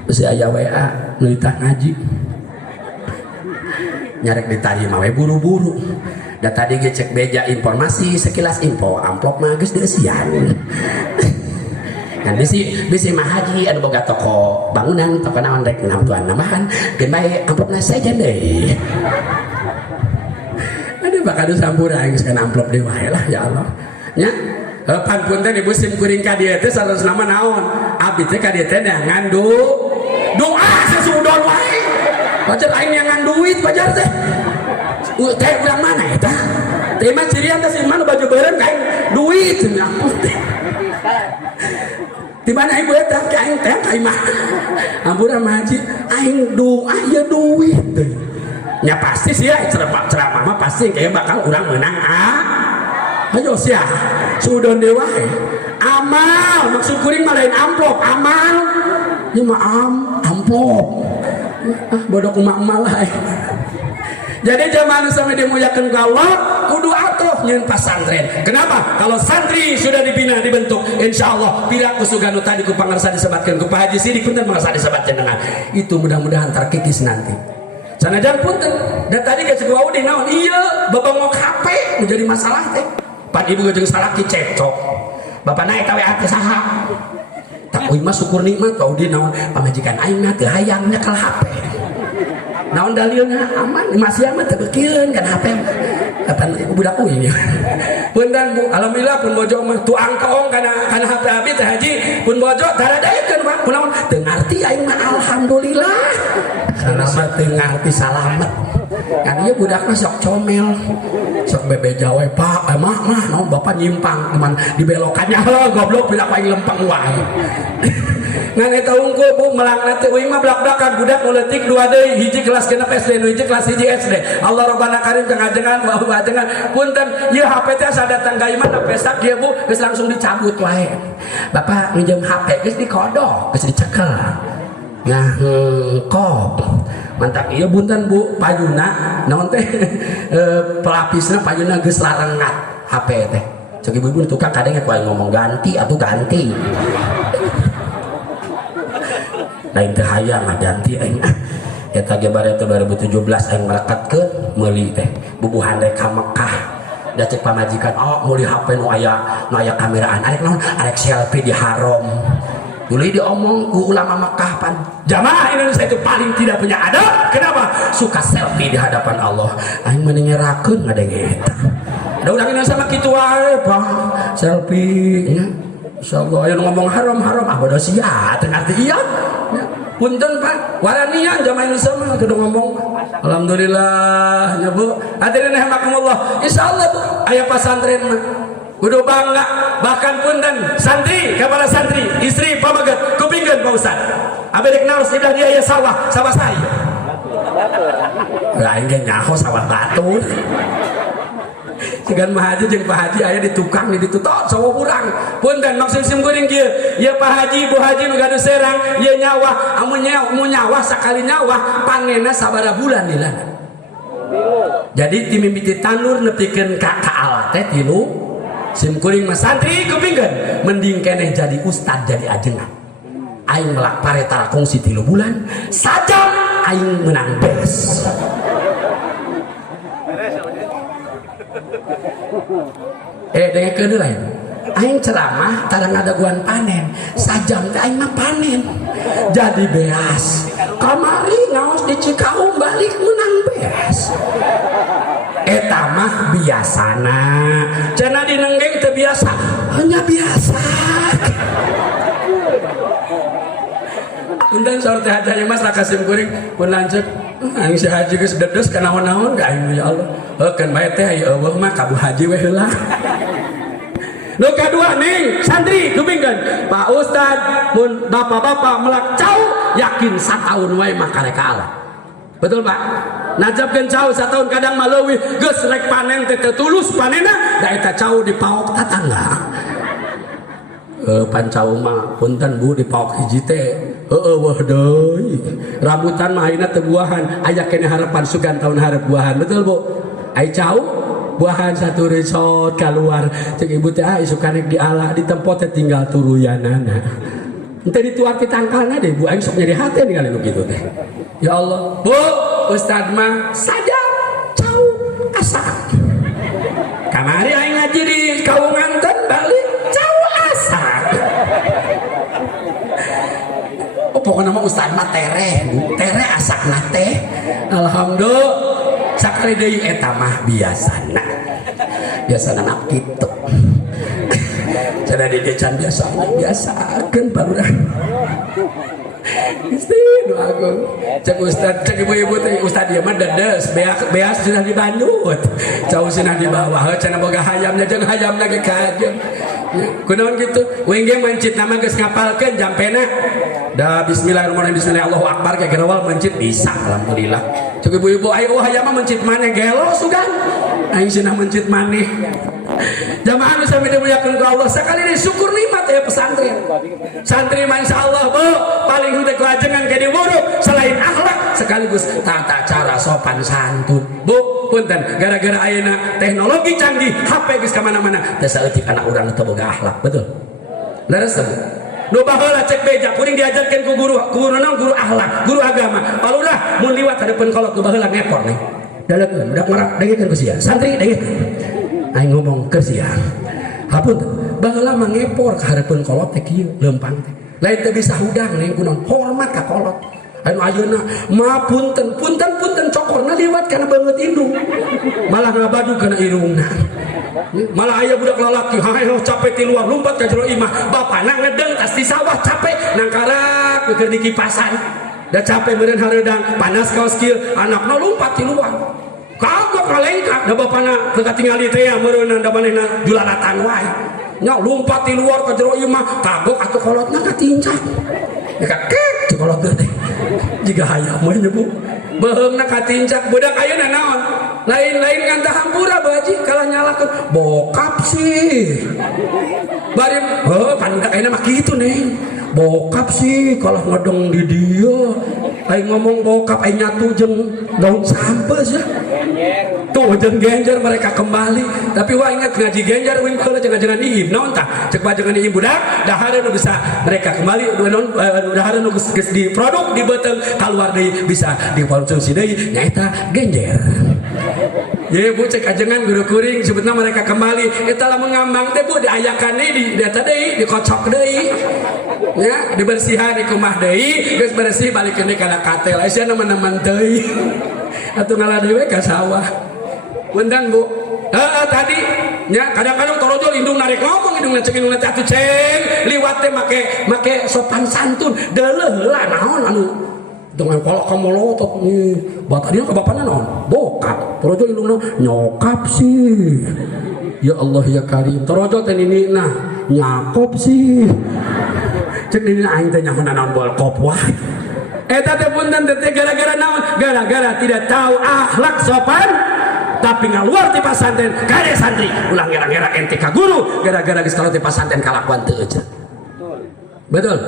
geus aya WA nu ditah ngaji nyarek ditarima we buru-buru da tadi ge cek beja informasi sekilas info amplop mah geus dieusian kan bisi mah haji anu boga toko bangunan toko naon rek namtuan namahan geun bae amplopna saja deui ada bakal sampurang geus kana amplop deui wae lah ya Allah nya pan punten ibu sim kuring ka dieu teh sanes nama naon abdi teh ka dieu teh ngandu doa sesudon wae pajar aing yang duit pajar teh teh urang mana eta teh mah cirian teh si mana baju beureum ka aing duit nya di mana ibu eta ka aing teh ka imah ampura maji aing doa ya duit nya pasti sih ya ceramah mah pasti kayak bakal urang menang ayo sia sudon dewa amal maksud kuring mah lain amplop amal ieu mah amplop bodoh emak-emak lah jadi zaman sampai dimuliakan ke Allah kudu atuh nyeun pasantren kenapa kalau santri sudah dibina dibentuk insya Allah piraku suganu tadi ku pangarsa disebatkeun ku Pak Haji Sidik punten pangarsa disebat jenengan itu mudah-mudahan terkikis nanti sanajan punten dan tadi ke Cegu Audi naon iya babangok HP menjadi masalah teh pan ibu jeung salaki cekcok bapak naik ka WA teh saha tak uy mah syukur nikmat ka Audi naon pamajikan aing mah teu hayang nyekel HP naon dalilna aman masih aman teu beukeun kan HP Kapan budak uing ya. Punten Bu, alhamdulillah pun bojo mah tuang kaong kana HP abi teh haji pun bojo daradaekeun Pak. Kunaon teu ngarti aing mah alhamdulillah. Kana mah teu ngarti salamet. Kan ieu budakna sok comel. Sok bebeja we Pak, mah naon bapak nyimpang teman dibelokannya lo goblok bila paling lempeng wae. Ngan eta unggul Bu melangna teh uing mah blak-blakan budak nu leutik dua deui hiji kelas genep SD nu hiji kelas hiji SD. Allah Rabbana Karim jangan-jangan wa jangan punten ieu HP teh sadatang ka iman pesak ieu Bu geus langsung dicabut wae. Bapak minjem HP geus dikodok, geus dicekel. Nah, kop. Mantap ieu punten Bu payuna naon teh pelapisna payuna geus larengat HP teh. Ceuk ibu-ibu tukang kadang ngomong ganti atuh ganti. Lain teh hayang ganti aing eta ge bare teh 2017 aing merekatkeun meuli teh bubuhan rek ka Mekah da cek pamajikan meuli HP nu aya kameraan arek naon arek selfie di haram dulu diomong ku ulama Mekah pan jamaah Indonesia itu paling tidak punya adab. Kenapa? Suka selfie di hadapan Allah. Aing mending ngerakeun ngadenge eta da urang Indonesia mah kitu wae Pak selfie nya insyaallah aya ngomong haram bodoh sia teu ngarti ieu punten Pak waranian jamaah Indonesia mah kudu ngomong alhamdulillah nya Bu hadirin rahimakumullah insyaallah Bu aya pasantren mah kudu bangga bahkan punten santri kepala santri istri pamaget kupingkeun Pak Ustaz abi rek naos idah dia aya sawah saya lain ge nyaho sawah batu Sigan Mah Haji jeung Pak Haji aya di tukang di ditutot sawo urang. Punten maksud sim geuring kieu. Ieu Pak Haji, Bu Haji nu gaduh serang, ieu nyawa, amun nyawa sakali nyawa panenna sabaraha bulan dilana. Jadi ti mimiti tanur nepikeun ka alat teh 3 sim kuring mah santri kupingkeun mending keneh jadi ustad jadi ajengan. Aing melak paretara kongsi 3 bulan sajam aing menang beres. Dengekeun lain. Aing ceramah tarang ngadaguan panen. Sajam teh aing mah panen. Jadi beas. Kamari ngaos di Cikaung balik menang beas. Eta mah biasana. Cenah dinenggeng teu biasa. Hanya biasa. Punten saur teh hajanya Mas rakasim kuring pun lanceuk aing si haji geus dedes ka naon-naon ka aing ya Allah. Heukeun bae teh ieu eueuh mah ka Bu Haji we heula. Nu kadua ning santri kupingkeun Pak Ustad mun bapak-bapak melak cau yakin sataun wae mah karek Allah. Betul Pak? Najabkeun cau sataun kadang mah leuwih geus rek panen teh teu tulus panenna da eta cau dipaok tatangga. Pancau mah punten Bu dipaok hiji teh wah deui rambutan mah ayeuna teu buahan aya keneh harapan sugan taun hareup buahan betul Bu ai cau buahan satu resort keluar cek ibu teh isukan di ala di tempat teh tinggal turuyanana teu dituar ti tangkalna deh Bu aing sok nyeri hate ningali nu kitu teh ya Allah Bu Ustad mah saja cau asa kamari aing ngaji di kaungan teh balik cau asa pokoknya mah Ustad mah tere asakna teh alhamdulillah sakali deui eta mah biasana nak kitu cenah di decan biasakeun barudak Gusti nu agung cek Ustad cek ibu-ibu teh Ustad ieu mah dedes beas cenah di Bandung cau cenah di bawah cenah boga hayamnya jeung hayamna ge kajeun kunaon kitu wengge mencit nama geus ngapalkeun jampena da bismillahirrahmanirrahim bismillah Allahu akbar kayak gerawal mencit bisa alhamdulillah cek ibu-ibu ayo hayam mah mencit maneh gelo sugan aing cenah mencit maneh jamaah nu sami dimuliakeun ku Allah sakali deui syukur nikmat ya pesantren santri mah insyaallah Bu paling henteu ku ajengan ke diwuruk selain akhlak sekaligus tata cara sopan santun Bu punten gara-gara ayeuna teknologi canggih HP geus ka mana-mana teu saeutik anak urang teu boga akhlak betul leres teu nu baheula cek beja kuring diajarkeun ku guru akhlak guru agama palurah mun liwat hadeupeun kolot nu baheula ngepor nih dalekeun budak marah dagekeun ku sia santri dagekeun aing ngomong keur sia hapunten baheula mah ngepor ka hareupeun kolot teh kieu leumpang teh lain teu bisa hudang nih kunaon hormat ka kolot anu ayeuna mah punten cokorna liwat karena banget indung malah ngabadu kena irungna malah ayah budak lalaki hayo capek di luar lompat ke jero imah bapana ngedeng tas di sawah capek nangkarak keur di kipasan da capek meureun hareudang panas kaos kieu anakna lompat di luar kagok ngalengkak da bapana ketinggali teh meureun da manehna julalatan wae nya lompat di luar ke jero imah kagok atuh kolotna katincak kakek kolot teh jiga hayam we nya Bu beheungna katincak budak ayeuna naon lain-lain ngantah hampura baji kalah nyalakeun bokap sih bari pan budak ayeuna mah kitu neng bokap sih kalau ngedong di dia aing ngomong bokap aing nyatu jeung daun sampes ya tuh jeung genjer mereka kembali tapi wah ingat ngaji genjer wing baheula jangan diim naon tah ceuk jangan diim budak dahareun bisa mereka kembali dahareun geus di produk di beuteung kaluar deui bisa dikonsumsi deui nyaeta genjer. Ya Bu cek ajengan guru kuring sebetulnya mereka kembali eta lamun ngambang teh Bu diayakan deui di eta deui dikocok deui ya dibersihan di kumah deui geus bersih balikeun deui kana katel aya nemen-nemen deui atuh ngaladeui we ka sawah punten Bu tadi nya kadang-kadang torojo indung narik ngomong indung cek indung teh atuh ceng liwat teh make sopan santun deuleuh heula naon anu dengan kolok kamu lotot nih batanya ke bapaknya naon bokap torojo indungna nyokap sih ya Allah ya Karim torojo teh nini nah nyakop sih cek nini aing teh nyahonan naon bol kop wae eta teh punten teh gara-gara naon gara-gara tidak tahu akhlak sopan tapi ngaluar ti pasantren kade santri ulang gara-gara ente ka guru gara-gara geus kalau ti pasantren kalakuan teu euceun betul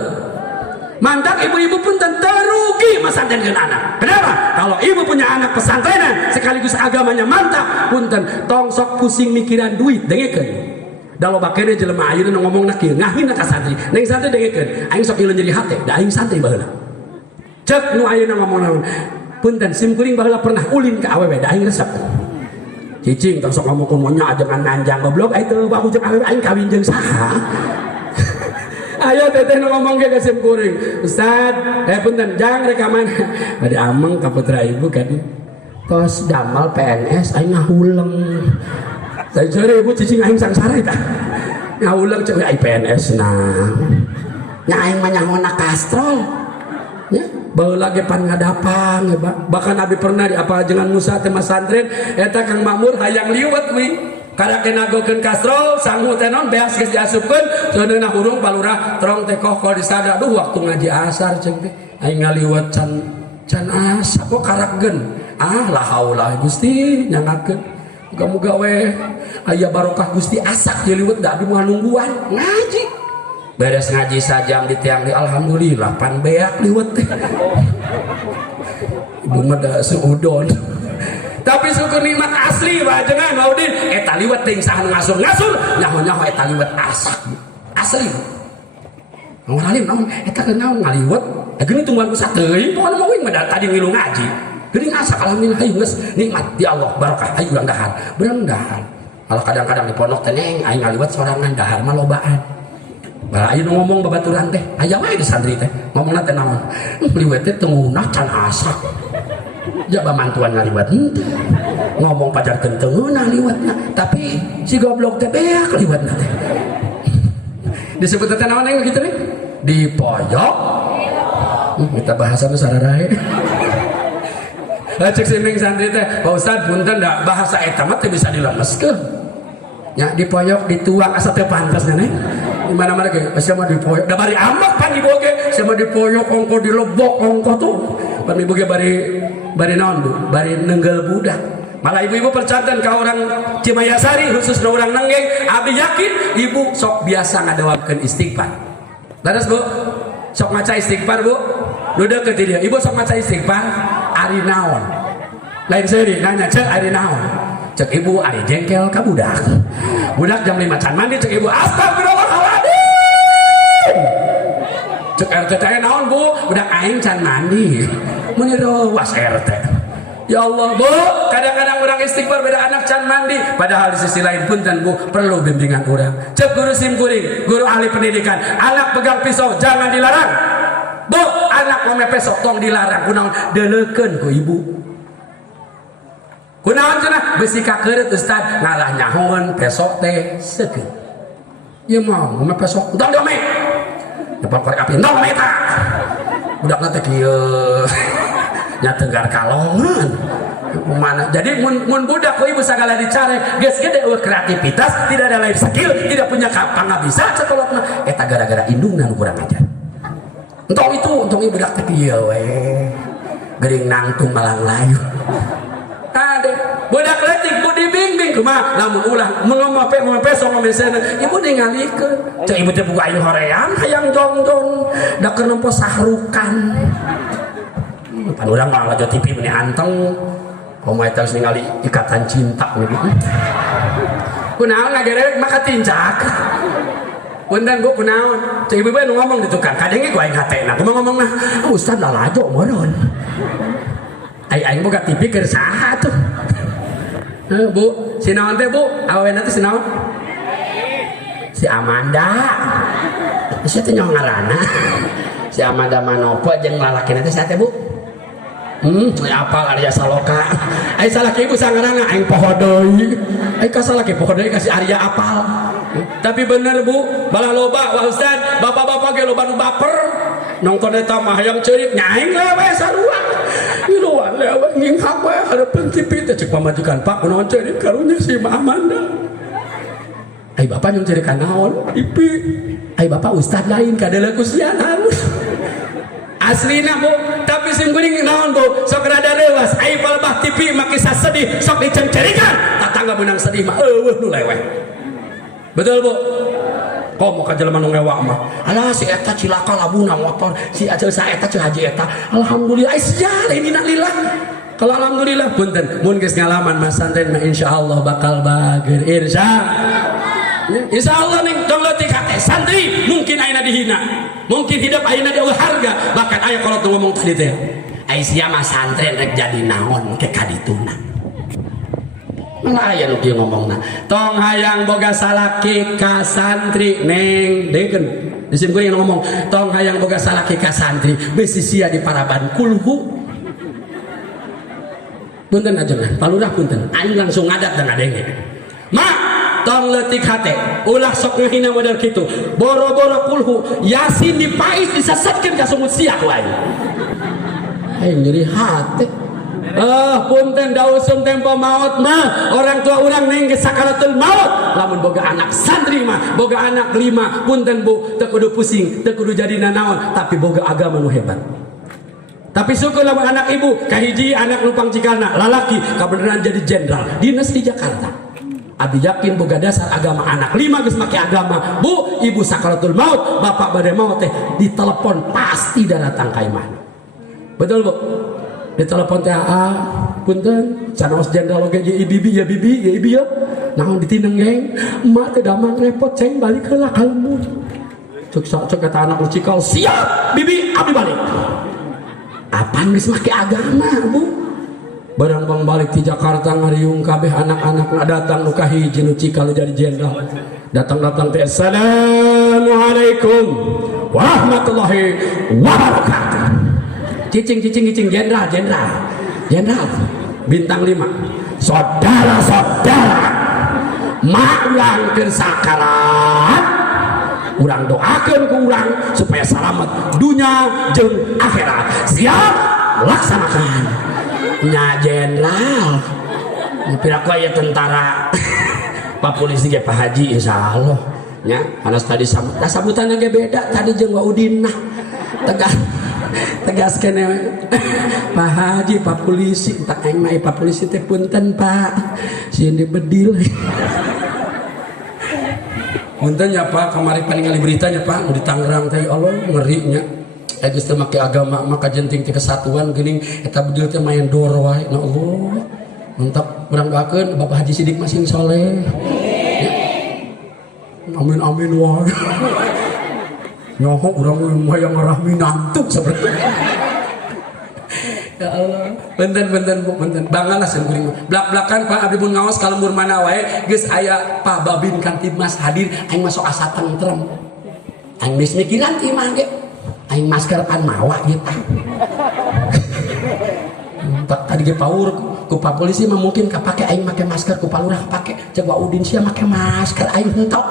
mantap ibu-ibu pun tentu rugi mesantrenkeun anak. Kenapa? Kalau ibu punya anak pesantrenan sekaligus agamanya mantap, punten tong sok pusing mikiran duit dengekeun. Da loba kene jelema ayeuna ngomongna kieu ngahina ka santri. Neng santri dengekeun, aing sok ileun jadi hate, da aing santri baheula. Cek nu ayeuna ngomongna punten sim kuring baheula pernah ulin ka awewe da aing resep. Cicing tong sok ngomongkeun monya ajengan nanjang goblok ai teu baku jeung awewe aing kawin jeung saha. Ayo teteh ngomong ke sim kuring Ustad punten jang rekaman ada ameng ka putra ibu kan tos damal PNS aing ngahuleng saya jare ibu cicing aing sangsara eta ngahuleng cek aing PNS nah nya aing mah nyahona kastrol ya baheula ge pan ngadapang ya bahkan abi pernah di apa jengan Musa teh masantren eta Kang Makmur hayang liwet wi kada kena gokeun kastrol sangu teh non beas geus diasupkeun seundeuna hurung palurah terong teh kokol disada duh waktu ngaji asar ceuk teh aing ngaliwat can asa kok karakgeun la haula Gusti nyangakeun muga-muga we aya barokah Gusti asak ye liwet da di moal nungguan ngaji beres ngaji sajam di tiang di alhamdulillah pan beak liwet teh ibu mah da seudon tapi syukur nikmat asli wajengan Maudin eta liwet teuing saha ngasur nyaho-nyaho eta liwet asak asli ngalim naon eta kenaon ngaliwet geuning tungguan ku sateuing pokona mah wing mah tadi ngilu ngaji geuning asak alhamdulillah geus nikmat di Allah barokah ayo urang dahar beurang dahar kalau kadang-kadang di pondok teh neng aing ngaliwet sorangan dahar mah lobaan bala ayeuna ngomong babaturan teh aya wae di santri teh ngomongna teh naon liwet teh tenguna can asak jaba mantuan ngaliwat ngomong pajar kenteungeunah liwatna tapi si goblok teh beak liwatna teh disebut teh naon eng kitu nih di pojok kita bahasana sararahe cek siming santri teh Pak Ustad punten da bahasa eta mah teh bisa dilemeskeun nya di pojok dituang asa teu pantesna nih di mana-mana ge asa mah di pojok da bari ambak pan ibu ge asa mah di pojok ongko di lebok ongko tuh pan ibu ge bari naon Bu bari nenggel budak malah ibu-ibu percanten ka orang Cimayasari khusus orang Nenggeng abi yakin ibu sok biasa ngadawamkeun istighfar laras Bu sok maca istighfar Bu nu deukeut ti dia ibu sok maca istighfar ari naon lain seuri nanya cek ari naon cek ibu ari jengkel ka budak jam 5 can mandi cek ibu astagfirullahaladzim cek RT teh naon Bu budak aing can mandi mun was RT ya Allah Bu kadang-kadang orang istighfar beda anak can mandi padahal di sisi lain punten Bu perlu bimbingan orang cek guru sim kuring guru ahli pendidikan anak pegang pisau jangan dilarang Bu anak mau mepesok tong dilarang kunaon deuleukeun ku ibu kunaon cenah besi ka keureut Ustad ngalah nyahon pesok teh sekeun ieu mah mun pesok entong dome depan korek api entong eta budakna teh kieu nya tegar kalongan mana jadi mun budak ku ibu sagala dicare geus gede kreativitas tidak ada lain skill tidak punya kapang bisa sekolotna eta gara-gara indungna nu kurang ajar entong budak teh kieu we gering nangtung malang layu ade budak leutik bu dibimbing kumaha lamun ulah ngomong pesok ngomesena ibu ningalikeun cek ibu teh boga ayu hoream hayang jongjong da keur nempo sahrukan pan urang mah ngajo TV meni anteng komo eta geus ningali ikatan cinta gitu kunaon ngagerek maka tincak punten bu kunaon cek ibu nu ngomong di tukang kadenge ku aing hatena kumaha ngomongna ustad lalajo moron aing boga TV keur saha tuh bu si naon teh bu awena teh si naon si Amanda si teh nyaho ngaranna si Amanda Manopo jeung lalakina teh saha teh bu apal Arya Saloka aing salaki ibu sangaranna aing poho deui aing ka salaki poho deui ka si Arya apal tapi bener bu balah loba wah ustad bapak-bapak ge loba nu baper nongton eta mah hayang ceurik nyaing lewe sarua iluan lewe nginghak we hareupeun TV teh cek pamajikan Pak kunaon ceurik karunya si Amanda ai bapak nyong ceurik ka naon ipi ai bapak ustad lain kadele ku sian halus aslina bu tapi simkuring naon bu sok rada leuwas ai palebah TV make sasedih sok dicengcerikan tatangga beunang sedih mah eueuh nu leweh betul bu komo ka jelema nu ngewak mah alah si eta cilaka labuna motor si aceu sa eta ceu haji eta alhamdulillah sia ini lillah kalau alhamdulillah punten mun geus ngalaman mas santen mah insyaallah bakal bager insyaallah ning tong leutik hate santri mungkin ayeuna dihina mungkin hidup ayeuna dieueuh harga bahkan aya kolot ngomong tadi teh ai sia mah santren rek jadi naon ke kadituna malah aya nu kieu ngomongna tong hayang boga salaki ka santri neng dengkeun disim kuring ngomong tong hayang boga salaki ka santri besi sia di paraban kulhu punten ajengan palurah punten aing langsung ngadat dan ngadenge ma tong leutik hate ulah sok ngahina model kitu boro-boro kulhu yasin dipais disesatkeun ka sumut sia ku aing aing nyeri hate punten dausum tempo maut mah orang tua urang neng ge sakaratul maut lamun boga anak santri mah boga anak 5 punten bu teu kudu pusing teu kudu jadi nanaon tapi boga agama nu hebat tapi syukur lamun anak ibu kahiji anak lupang Cikarna lalaki kabeneran jadi jenderal dinas di Jakarta abi yakin boga dasar agama anak 5 geus make agama bu ibu sakaratul maut bapak bade maut teh ditelepon pasti datang ka imah betul bu ditelepon teh punten canaos jenderal oge ya bibi ya naon ditineng geng emak teh damang repot ceng balik heula ka lembur cek kata anak lucikal siap bibi abdi balik apaan geus make agama bu barang bang balik di Jakarta ngariung kabeh anak-anak datang nu kahiji nu cikal jadi jenderal datang teh assalamualaikum warahmatullahi wabarakatuh cicing jenderal bintang 5 saudara-saudara mak urang keur sakarat urang doakeun ku urang supaya selamat dunia jeung akhirat siap laksanakan nya jenderal piraku aya tentara Pak polisi ge Pak Haji insyaallah nya panas tadi sambutanna ge beda tadi jeung Waudin nah tegaskan ya Pak Haji Pak polisi tak aing mah Pak polisi teh punten Pak sieun dibedil punten ya Pak kamari paling ngali beritanya Pak di Tangerang teh Allah ngeri nya geus teu make agama maka jenting teh kesatuan geuning eta bedil teh main dor wae na Allah mantap urang doakeun Bapak Haji Sidik masing soleh amin wae nyoho urang hayang ngarah minantu seperti ya Allah benten bangala seuring blak-blakan Pak abdi mun ngaos ka lembur mana wae geus aya Pak Babin Kantimas hadir aing masuk asa tentrem aing geus mikiran ti mah ge aing masker pan mawa gitu tak tadi ge paur ku ku Pak polisi mah mungkin kapake aing make masker, ku Pak lurah kapake, cek Wa Udin sia make masker aing hentok.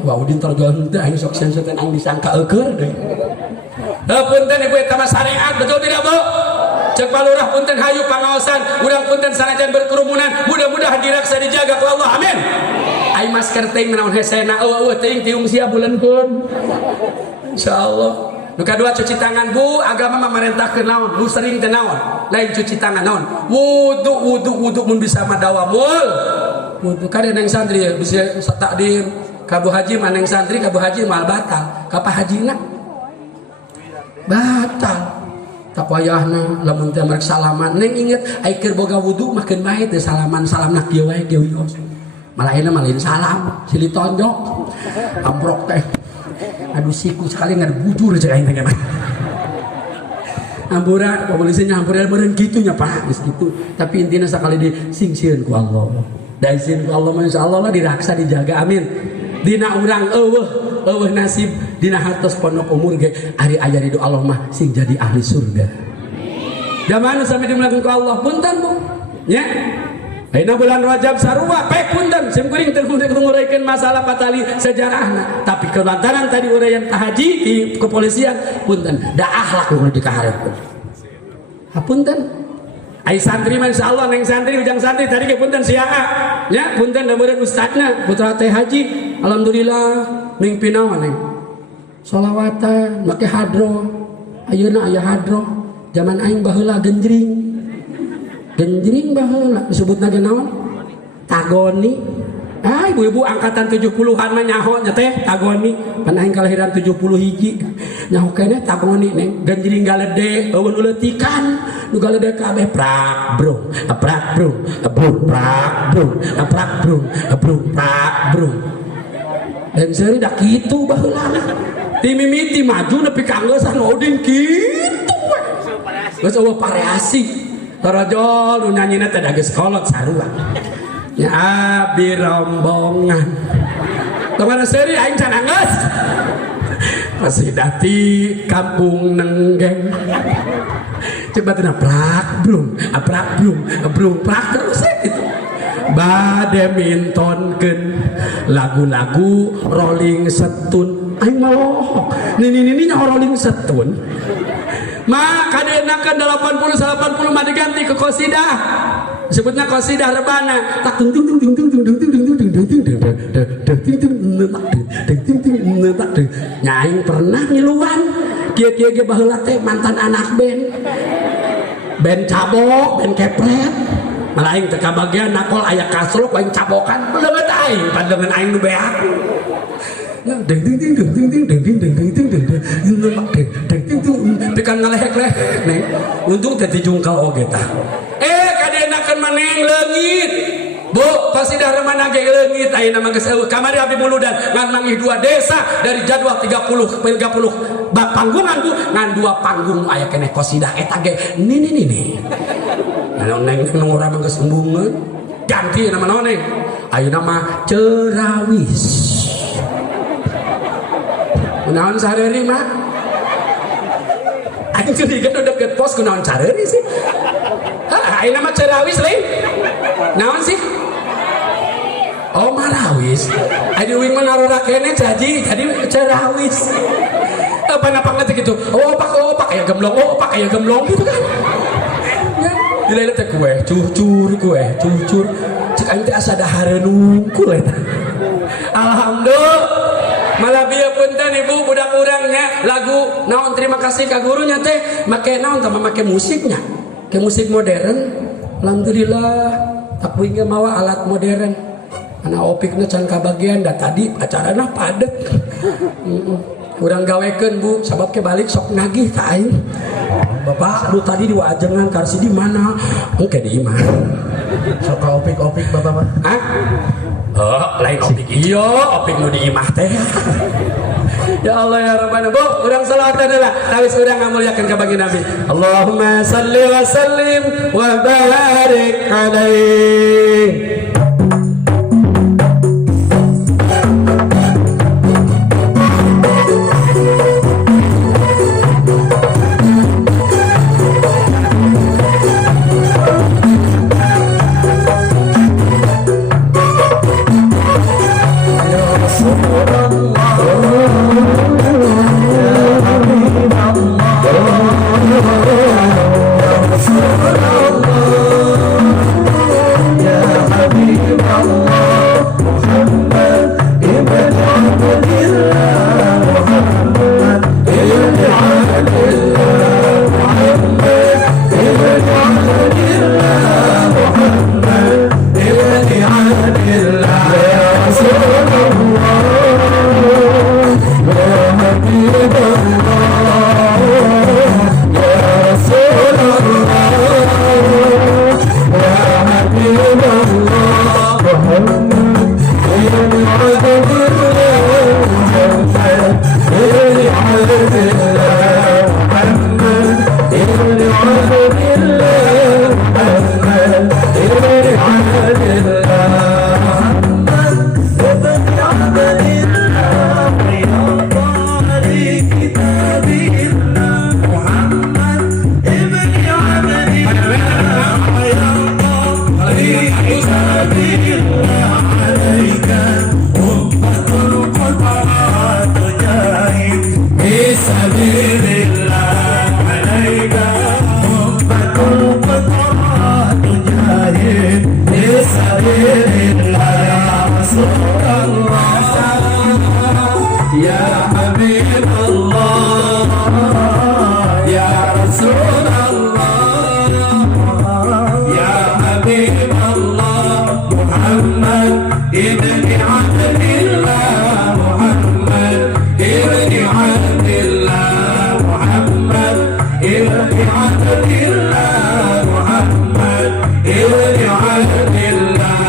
Wa Udin terjual henteu aing sok senseuten aing disangka eukeur deui. Punten ibu eta mah syariat, betul tidak Bu? Cek Pak lurah punten hayu pangaosan, urang punten sanajan berkerumunan, mudah-mudahan diraksa dijaga ku Allah. Amin. Aing masker teuing naon hesena, eueuh teuing tiung sia buleunkeun. Insyaallah. Nu kadua cuci tangan Bu, agama mah marentahkeun naon? Nu sering teh naon? Lain cuci tangan naon? Wudu mun bisa mah dawamul. Wudu kada nang santri ya bisa takdir kabu haji mah nang santri kabu haji mah batal. Kapah hajina? Batal. Tak wayahna lamun teh marek salaman. Neng inget ai keur boga wudu makeun bae teh salaman-salamna kieu wae geus. Malah enak malin salam, silih tonjok, ambrok teh. Aduh siku sekali nggak bujur aja aing teh mah. Ampura, polisinya ampura beureun gitunya Pak, geus kitu. Tapi intinya sekali disingsieun ku Allah. Da izin ku Allah insyaallah lah diraksa dijaga amin. Dina urang eueuh nasib dina hartos pondok umur ge ari aya ridho Allah mah sing jadi ahli surga. Zaman sampai dimulakeun ku Allah punten Bu. Nya. Ayeuna bulan Rajab sarua pek punten sim kuring teu nguraykeun masalah patali sejarahna tapi kelantaran tadi uraian haji di kepolisian punten da akhlak nu dikaharepkeun. Hapunten ai santri mah insyaallah neng santri ujang santri tadi ge punten siaa nya punten da meureun ustadna putra teh haji alhamdulillah mimpi naon neng sholawatan make hadro ayeuna aya hadro zaman aing baheula genjring baheula disebut naga naon? Tagoni. Ah ibu-ibu angkatan 70-an mah nyaho nya teh tagoni. Pan aing kalahiran 70 hiji. Nyaho keneh tagoni neng genjring galede eueun uleutikan nu galede kabeh prak brung, prak brung, brung prak brung, prak brung, brung prak brung. Dan seueur da kitu baheula. Ti mimiti maju nepi ka angeusan Udin kitu we. Geus eueuh variasi. Rajol nu nyanyina teh da geus kolot sarua. Nya abi rombongan. Kemana seuri aing can anggeus. Qasidah ti kampung Nenggeng. Coba teh prak blung, brung prak terus gitu. Badmintonkeun lagu-lagu Rolling Stone. Aing mau. Nini nya Rolling Stone. Maka dienakan 80 mah diganti ke qasidah. Disebutnya qasidah rebana. Tak tung tung tung tung tung tung tung tung tung. Nyaing pernah ngiluan. Kieu-kieu ge baheula teh mantan anak band cabok, band kepret. Malah aing teh kabagian nakol aya kasruk aing cabokan. Leungeut aing pandangan aing nu beak. Tekan ngalehek-lehek neng untung teh dijungkal oge tah kadienakeun maneng leungit Bu qasidah remana ge leungit ayeuna mah geus eueuh kamari abdi muludan ngan mangih 2 desa dari jadwal 30 panggungan Bu ngan 2 panggung aya keneh qasidah eta ge nini anu neng nu urang mah geus embungeun ganti nama naon neng ayeuna mah cerawis. Kunaon sareuri mah? Aing curiga nu deket pos kunaon sareuri sih? Hah, ayeuna mah cerawis lain. Naon sih? Oh, marawis. Adi wing mah narora kene jadi cerawis. Apa ngerti gitu? Oh, pak aya gemblong gitu kan. Ya, dilelet teh kue, cucur. Cek aing teh asa dahareun nungkul eta. Alhamdulillah. Malah bieu punten ibu budak urangnya lagu naon terima kasih ka gurunya teh make naon tah make musiknya ke musik modern. Alhamdulillah tak winge mawa alat modern ana opikna can kabagian da tadi acarana padet. Urang gawekeun Bu sabab ke balik sok nagih ka aing. Bapak lu tadi diwajengan karsi di mana? Engke di imah. Sok opik-opik Bapak mah. Hah? Oh, lain opik iyo, opik nu di imah teh. Ya Allah ya Rabbana. Bu, urang salawatan heula. Tawis urang ngamulyakeun ka baginda Nabi. Allahumma shalli wa sallim wa barik alaihi. Ya Habibullah, Ya Rasulullah, Ya Habibullah, Muhammad ibn Abdillah, Muhammad ibn Abdillah, Muhammad ibn Abdillah, Muhammad ibn Abdillah.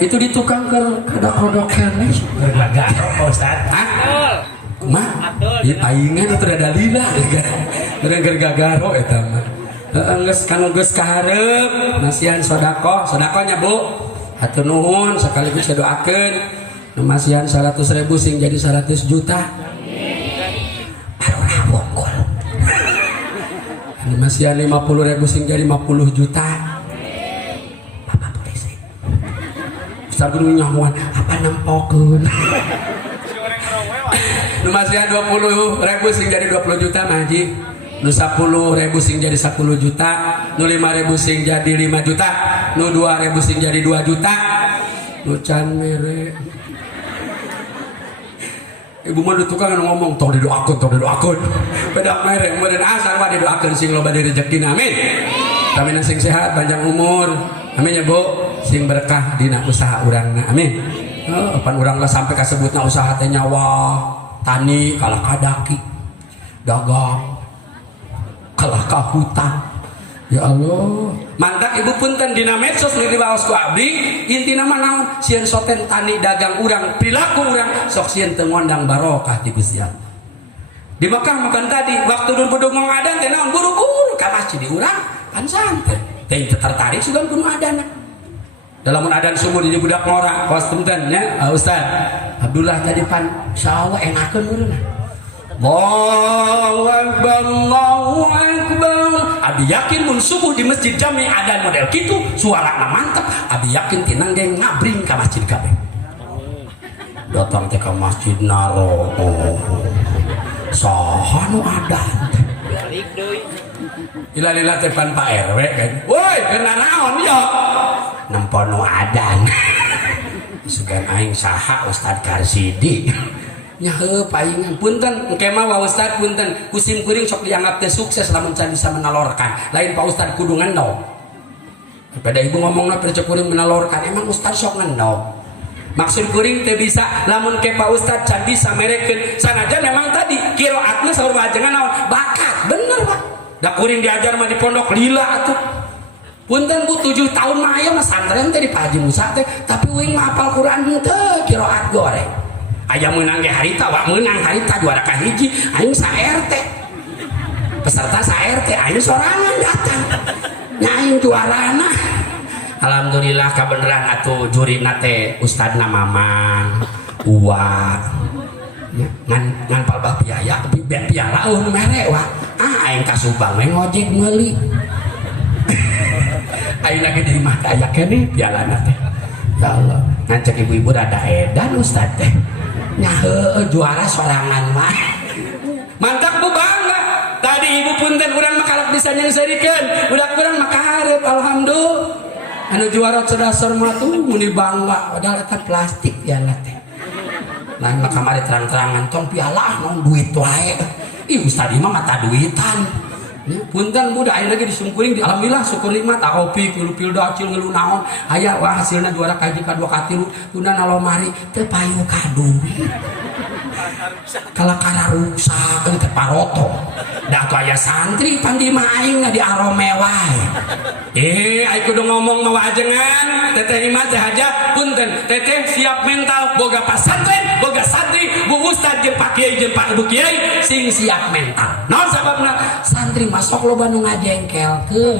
Itu di tukang ada kodok keles Gergagar Pak Ustaz. mah di paingan itu ada lila gergagaro eta mah geus kanu geus kaharep masihan sedekahnya Bu hatur nuhun sekaligus doakeun masihan 100.000 sing jadi 100 juta arurah bongkol masihan 50.000 sing jadi 50 juta. Sabun nyamuan apa nempokeun nu masihan 20.000 sing jadi 20 juta mah Haji nu 10.000 sing jadi 10 juta nu 5.000 sing jadi 5 juta nu 2.000 sing jadi 2 juta nu can mere ibu mah tukang ngomong tong didoakeun bedak mere meureun asar mah didoakeun sing loba direjekina amin tamina sing sehat panjang umur amin ya Bu sing berkah dina usaha urangna amin. Pan urang lah sampai kasebutna usaha teh nyawa tani kalah kadaki dagang kalah ka hutang ya Allah mantap ibu punten dina medsos nu dibaos ku abdi intina mah naon sieun soten tani dagang urang perilaku urang sok sieun teu ngondang barokah ti Gusti Allah di Mekah makan tadi waktu dun budung ngadan teh naon buru-buru ka masjid urang pan santai teh tertarik sugan kudu adan dalam adan sumur di budak ngora kostum ya Ustaz Abdullah tadi pan insyaallah enakeun meureun Allahu Akbar Allahu Akbar abi yakin mun subuh di masjid jami adan model kitu suarana mantep abi yakin tinang ge ngabring ka masjid kabeh datang teh ka masjid naro saha nu adan balik deui ila-ila teh pan Pak RW kan woi kena naon ya nempono adan sugan aing saha Ustad Karsidi nya heuh paingan punten engke mah wa Ustad punten kusim kuring sok dianggap teu sukses lamun can bisa menalorkan lain Pak Ustad kudu ngenog pada ibu ngomongna percaya kuring menalorkan emang Ustad sok ngenog maksud kuring teu bisa lamun ke Pak Ustad can bisa merekeun sanajan memang tadi qiraatna saur bajengan naon bakat bener Pak da kuring diajar mah di pondok lila atuh punten Bu 7 tahun mah aya mah santren teh di Pak Haji Musa teh tapi uing mah hafal Quran teu qiraat goreng aya meunang ge harita wa meunang harita juara kahiji aing sa RT peserta sa RT aing sorangan datang nya aing juarana alhamdulillah kabeneran atuh jurina teh ustadna Mamang Uwa ngan palbah biaya piala nu mere wa aing ka Subang we ngojek meuli aing lagi di mah aya keneh pialana teh ya Allah ngan cek ibu-ibu rada edan ustad teh nya heueuh juara sorangan mah mantap Bu bangga tadi ibu punten urang mah kalak bisa nyengserikeun budak urang mah kaharep alhamdulillah anu juara cedasar mah tuh muni bangga padahal eta plastik piala teh lain mah kamari terang-terangan tong piala non duit wae ih ustad mah mata duitan punten budak aya lagi disungkuring di alhamdulillah syukur nikmat aopi kilu pilda acil ngelu naon aya wah hasilna juara kaji ka 2 ka 3 tuna nalomari teu payu ka duit kala kana rusak teh paroto da atuh aya santri pandi mah aing di arome wae aing kudu ngomong mah wajengan teteh imah teh haja punten teteh siap mental boga pasantren boga santri Bu Ustad jeung Pak Kiai jeung Pak Ibu Kiai sing siap mental naon sababna santri masuk loba nu ngajengkelkeun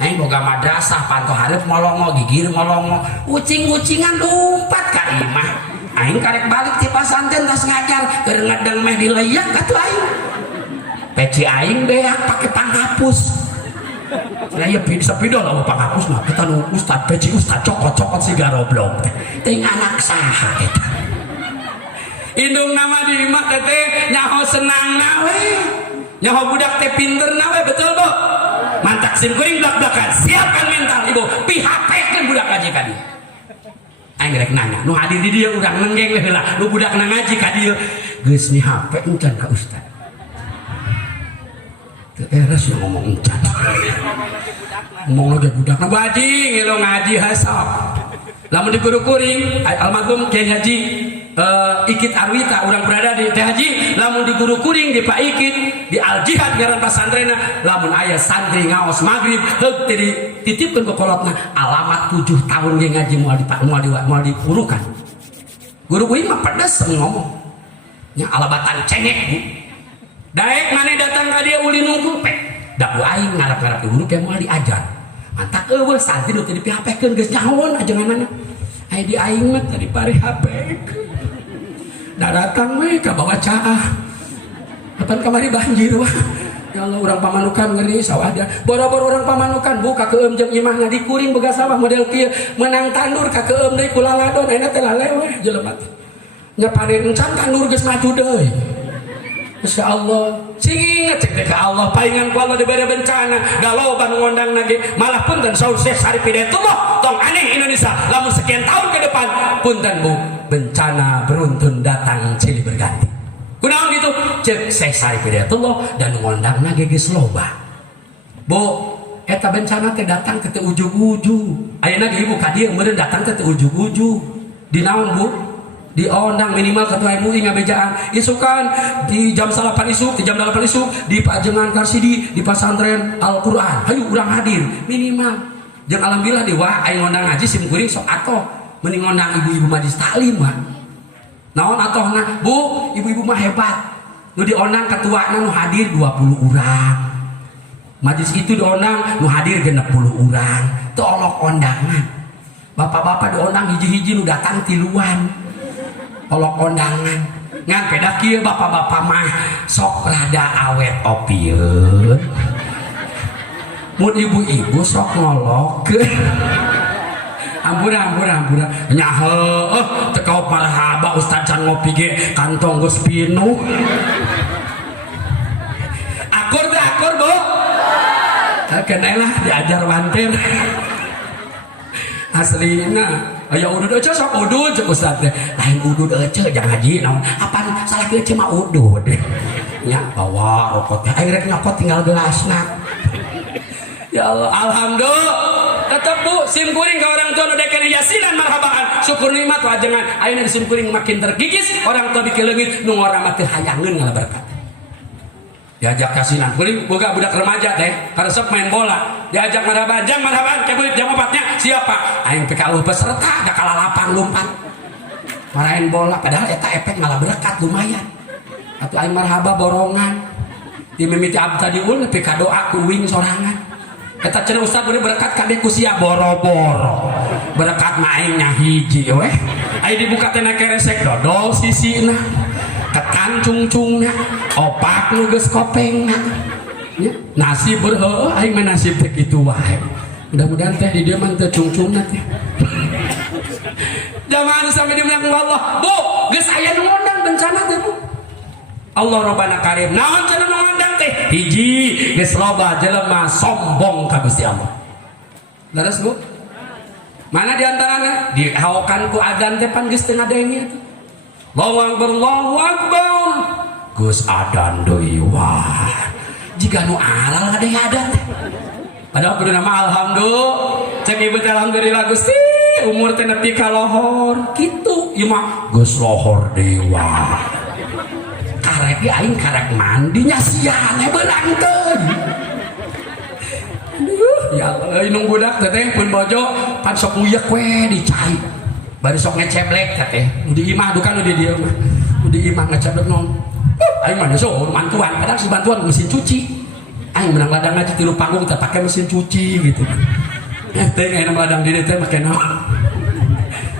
aing boga madrasah panto hareup molongo gigir molongo ucing-ucingan lumpat ka imah aing karek balik ti pasantren tas ngajar keur ngadeng meh dileyak atuh aing peci aing beak pake panghapus nah ya bisa pido lah panghapus mah kita nu Ustad peci Ustad cokot-cokot si garoblok teh anak saha eta indung nama di imah teh nyaho senang nawe nyaho budak teh pinter nawe betul Bu mantak sim kuring blak-blakan siapkan mental ibu pihapekeun budak ngaji ka dieu aing rek nanya nu hadir di dieu urang nenggeng we heula nu budak na ngaji ka dieu geus ni hape encan ka Ustad teu eres yang ngomong encan ngomong lagi budak na baji ngelo ngaji hasap lamun di guru kuring almarhum Kiai Haji Ikit Arwita urang berada di Teh Haji lamun di guru kuring di Pak Ikit di Al Jihad ngaran pasantrena lamun aya santri ngaos magrib heug teh dititipkeun ku kolotna alamat 7 tahun ge ngaji moal diurukan guru kuring mah pedes ngomong nya alabatan cengek Bu daek maneh datang ka dieu uli nungkul pek da ku aing ngarap-ngarap di guru teh moal diajar mantak eueuh santri nu teh dipihapehkeun geus nyahoon ajenganna aya di aing mah tadi pare hapekeun da datang we ka bawa caah kapan kamari banjir wah ya Allah urang pamanukan ngeri sawah dia boro-boro urang pamanukan buka keum jeung imahna di kuring boga sawah model kieu menang tandur ka keum deui kulaladon ayeuna teh lalewe jelema teh nya panen encan tandur geus maju deui insyaallah sing inget cek ka Allah paingan ku Allah dibere bencana galoba nu ngondang nage malah punten saur Syekh Sarip Hidayatullah tong aneh Indonesia lamun sekian tahun ke depan punten Bu bencana beruntun datang silih berganti kunaon gitu cek Syekh Sarip Hidayatullah dan ngondang nage geus loba Bu eta bencana teh datang teh ujug-ujug ayeuna ge ibu ka dieu meureun datang teh ujug-ujug di naon Bu di ondang minimal ketua MUI ngabejaan isukan di jam 8 isuk di jam 8 isuk di Pajengan Karsidi di pesantren Al-Quran hayu urang hadir minimal jeung alhamdulillah di wah aing ngondang ngaji sim kuring sok atoh mending ngondang ibu-ibu majlis taklim mah naon atohna Bu ibu-ibu mah hebat nu diondang ketuana nu hadir 20 urang majlis itu diondang nu hadir 60 urang teu olok ondangan bapak-bapak diondang hiji-hiji nu datang tiluan olok kondangan ngan peda kieu bapak-bapak mah sok rada awet opieun mun ibu-ibu sok ngolokkeun ampura nya heueuh teu kaop marhaba Ustaz can ngopi ge kantong geus pinuh akur Bu keneh lah diajar wanten aslina aya udud ece sok udud cek ustad teh lain udud ece jangan haji naon apaan salah ece mah udud nya bawa rokok teh aing rek nyokot tinggal gelasna ya Allah alhamdulillah tetep bu sim kuring ke orang tua nu deken yasinan marhabaan syukur nikmat wajengan ayeuna di sim kuring makin terkikis orang tua bikin leungit nu ngora mah teu hayangeun ngalaberkat diajak kasinan kuring boga budak remaja teh karesep main bola diajak marhaban jang marhaban kebelit jam 4-nya siapa aing PKU peserta da kalalapang lompat marahin bola padahal eta efek malah berkat lumayan atuh aing marhaba borongan di mimiti abdi diul nepi ka doa ku wing sorangan eta cenah ustad bener berkat kade ku sia boro-boro berkat maingnya hiji we aya dibuka teh keresek dodol sisina ketan cungcungna opak nu geus kopengna nasib berheueuh aing mah nasib teh kitu wae mudah-mudahan teh di dieu mah teu cungcungna teh jamaah sampai dimenang Allah bu geus aya nu ngundang bencana teh bu Allah Rabbana Karim naon cenah nu ngundang teh hiji geus loba jelema sombong ka Gusti Allah leres bu mana diantaranya dihaokan ku adzan teh pan geus teu ngadenge tuh Allahu Akbar geus adzan deui wah jika nu alal ngadenge adzan teh padahal kudu nama alhamdulillah cek ibu teh alhamdulillah Gusti umur teh nepi ka lohor kitu ieu mah geus lohor dewa karek aing karek mandi nya siang beurang teh ya Allah inung budak teh pun bojo pan sok uyek we dicai bari sok ngeceblek teh di imah dukan di dieu mah di imah ngeceblek non aing mah so mantuan kadang si bantuan mesin cuci aing menang ladang aja tilu panggung teh pake mesin cuci gitu teh aing ladang di dieu teh make naon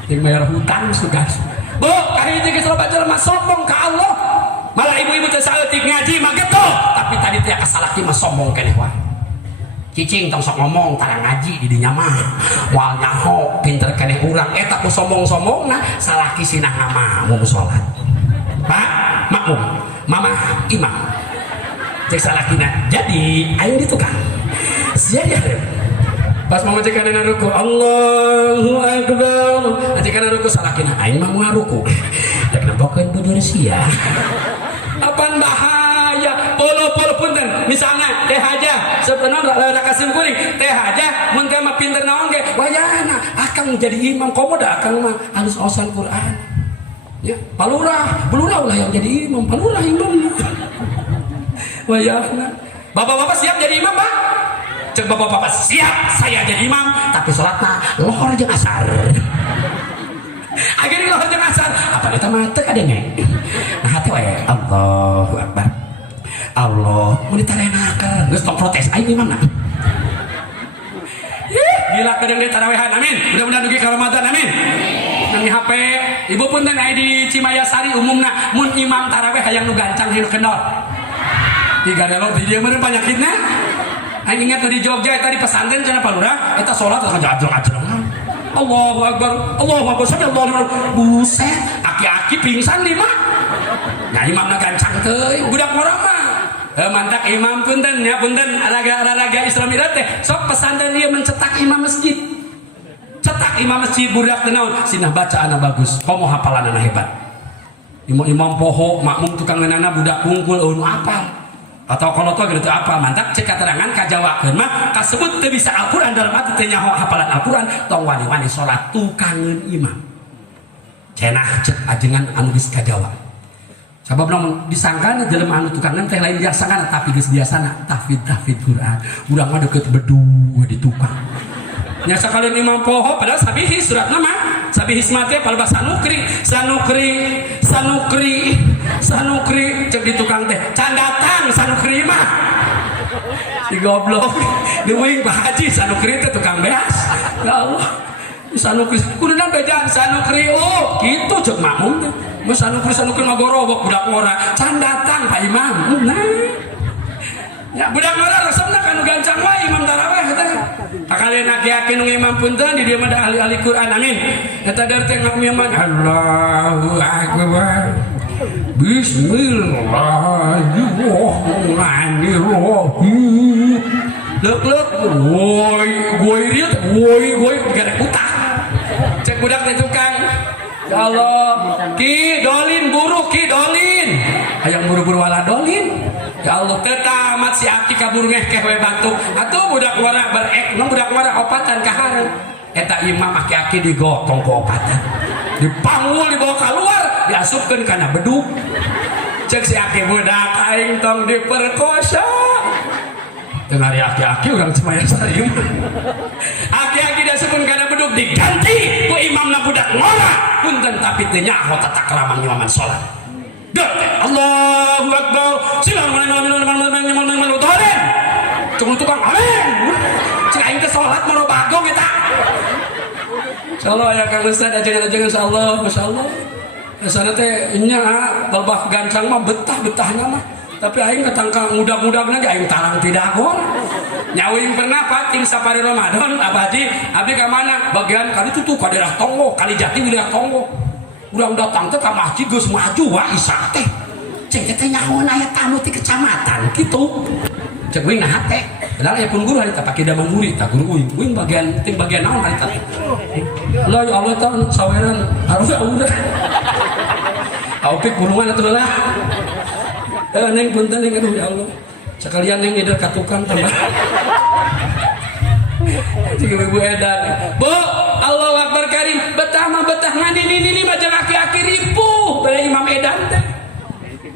yang bayar hutang sugas bu kahiji geus loba jelema sombong ka Allah malah ibu-ibu teh saeutik ngaji mah gitu tapi tadi teh kasalaki mah sombong keneh wae cicing tong sok ngomong tara ngaji di dinya mah moal nyaho pinter keneh urang eta ku sombong-sombongna salaki sinah ngamamu salat pak makmum mama imam cek salakina jadi ayo di tukang sia dia pas mama cek kana ruku Allahu Akbar cek kana ruku salakina aing mah moal ruku rek nembokeun budur sia apaan bahaya polo-polo punten misalnya teh aja sebenarnya rakasim kuring teh aja mun teh mah pinter naon ge wayahna akang jadi imam komoda akang mah halus osan Quran ya palurah ulah yang jadi imam palurah imam wayahna bapak-bapak siap jadi imam Pak cek bapak-bapak siap saya jadi imam tapi salatna lohor jeung asar akhirnya lohor jeung asar apa eta mah teu kadenge nah hati wae Allahu Akbar Allah mau ditarenakeun geus tong protes aing imamna gila kadang dia tarawehan amin mudah-mudahan dugi ka Ramadan amin nang HP ibu pun teh aya di Cimayasari umumna mun imam tarawih hayang nu gancang hayang nu kendor tiga delok di dieu meureun panyakitna aing ingat di Jogja eta di pesantren cenah palurah eta salat ngajrong-ajrong Allahu Akbar sallallahu alaihi buset aki-aki pingsan lima nah imamna gancang teuy budak orang mah mantak imam punten ya punten raga Islamirat teh sok pesantren dia mencetak imam masjid cetak imam masjid budak teh naon sinah bacaana bagus komo hafalanana hebat imam poho makmum tukang ngeunana budak kungkul nu apal atau kalau tuh gitu apa mantap cek keterangan kajawakeun mah kasebut teu bisa Al-Qur'an dalam arti teh nyaho hafalan Al-Qur'an tong wani-wani salat tukangeun imam cenah cek ajengan anu geus kajawa sabab namun disangkana jelema anu tukangan teh lain biasana tapi geus biasana tahfidz Quran urang mah deukeut bedu di tukang nya sakalian imam poho padahal sabihi surat nama sabihi mate palebas sanukri cek di tukang teh can datang sanukri mah di goblok di wing Pak Haji sanukri teh tukang beas ya Allah sanukri kudunan bejaan sanukri oh gitu cek makmum teh mah sanukri mah gorobok budak ngora can datang Pak Imam nah ya budak ngora resepna kan gancang wae imam tarawih teh kakalian aki-aki nu imam punten di dieu mah da ahli Quran amin eta dari teh ngimam Allahu Akbar Bismillahirrahmanirrahim lek woi rieu woi gara utang budak teh tukang. Ya Allah, Ki Dolin buru Ki Dolin. Hayang buru-buru wala Dolin. Ya Allah, tetamat si Aki kabur ngekeh we batu. Atuh budak wara berek, budak wara opatan ka hareup. Eta imam aki-aki digotong ku opatan. Dipanggul dibawa keluar, diasupkeun kana bedug. Cek si Aki budak aing tong diperkosa. Dengar aki-aki orang cemaya sarium. Aki-aki diasupkeun kana bedug diganti ku imamna budak ngora. Punten tapi teu nyaho tata krama imaman salat. Allahu Akbar. Silakan cuma tukang amin. Cek aing teh salat mah bagong eta. Insyaallah ya Kang Ustaz ajangan insyaallah masyaallah. Sana teh nya balbah gancang mah betah-betahna mah. Tapi aing katangka mudag-mudagna ge aing tarang tidak gol. Nyawing pernah pating sapari Ramadan abadi abi ka mana? Bagian kali itu tuh ka daerah Tonggo, kali Jati wilayah Tonggo. Urang datang teh ka masjid geus maju wa isya teh. Cek teh nyahoan aya tamu ti kecamatan kitu. Cek wing nah teh. Padahal aya pun guru harita pake daman murid tak guru wing bagian tim bagian naon harita. Allah ya Allah tah saweran harus udah. Aupik burungan atuh lah. Neng punten neng aduh ya Allah. Sekalian neng ngeder ka tukang tambah. Cik ibu edan. Bu, Allahu Akbar Karim. Betah mah betah ngani ini mah jeung aki-aki ripuh bere Imam Edan teh.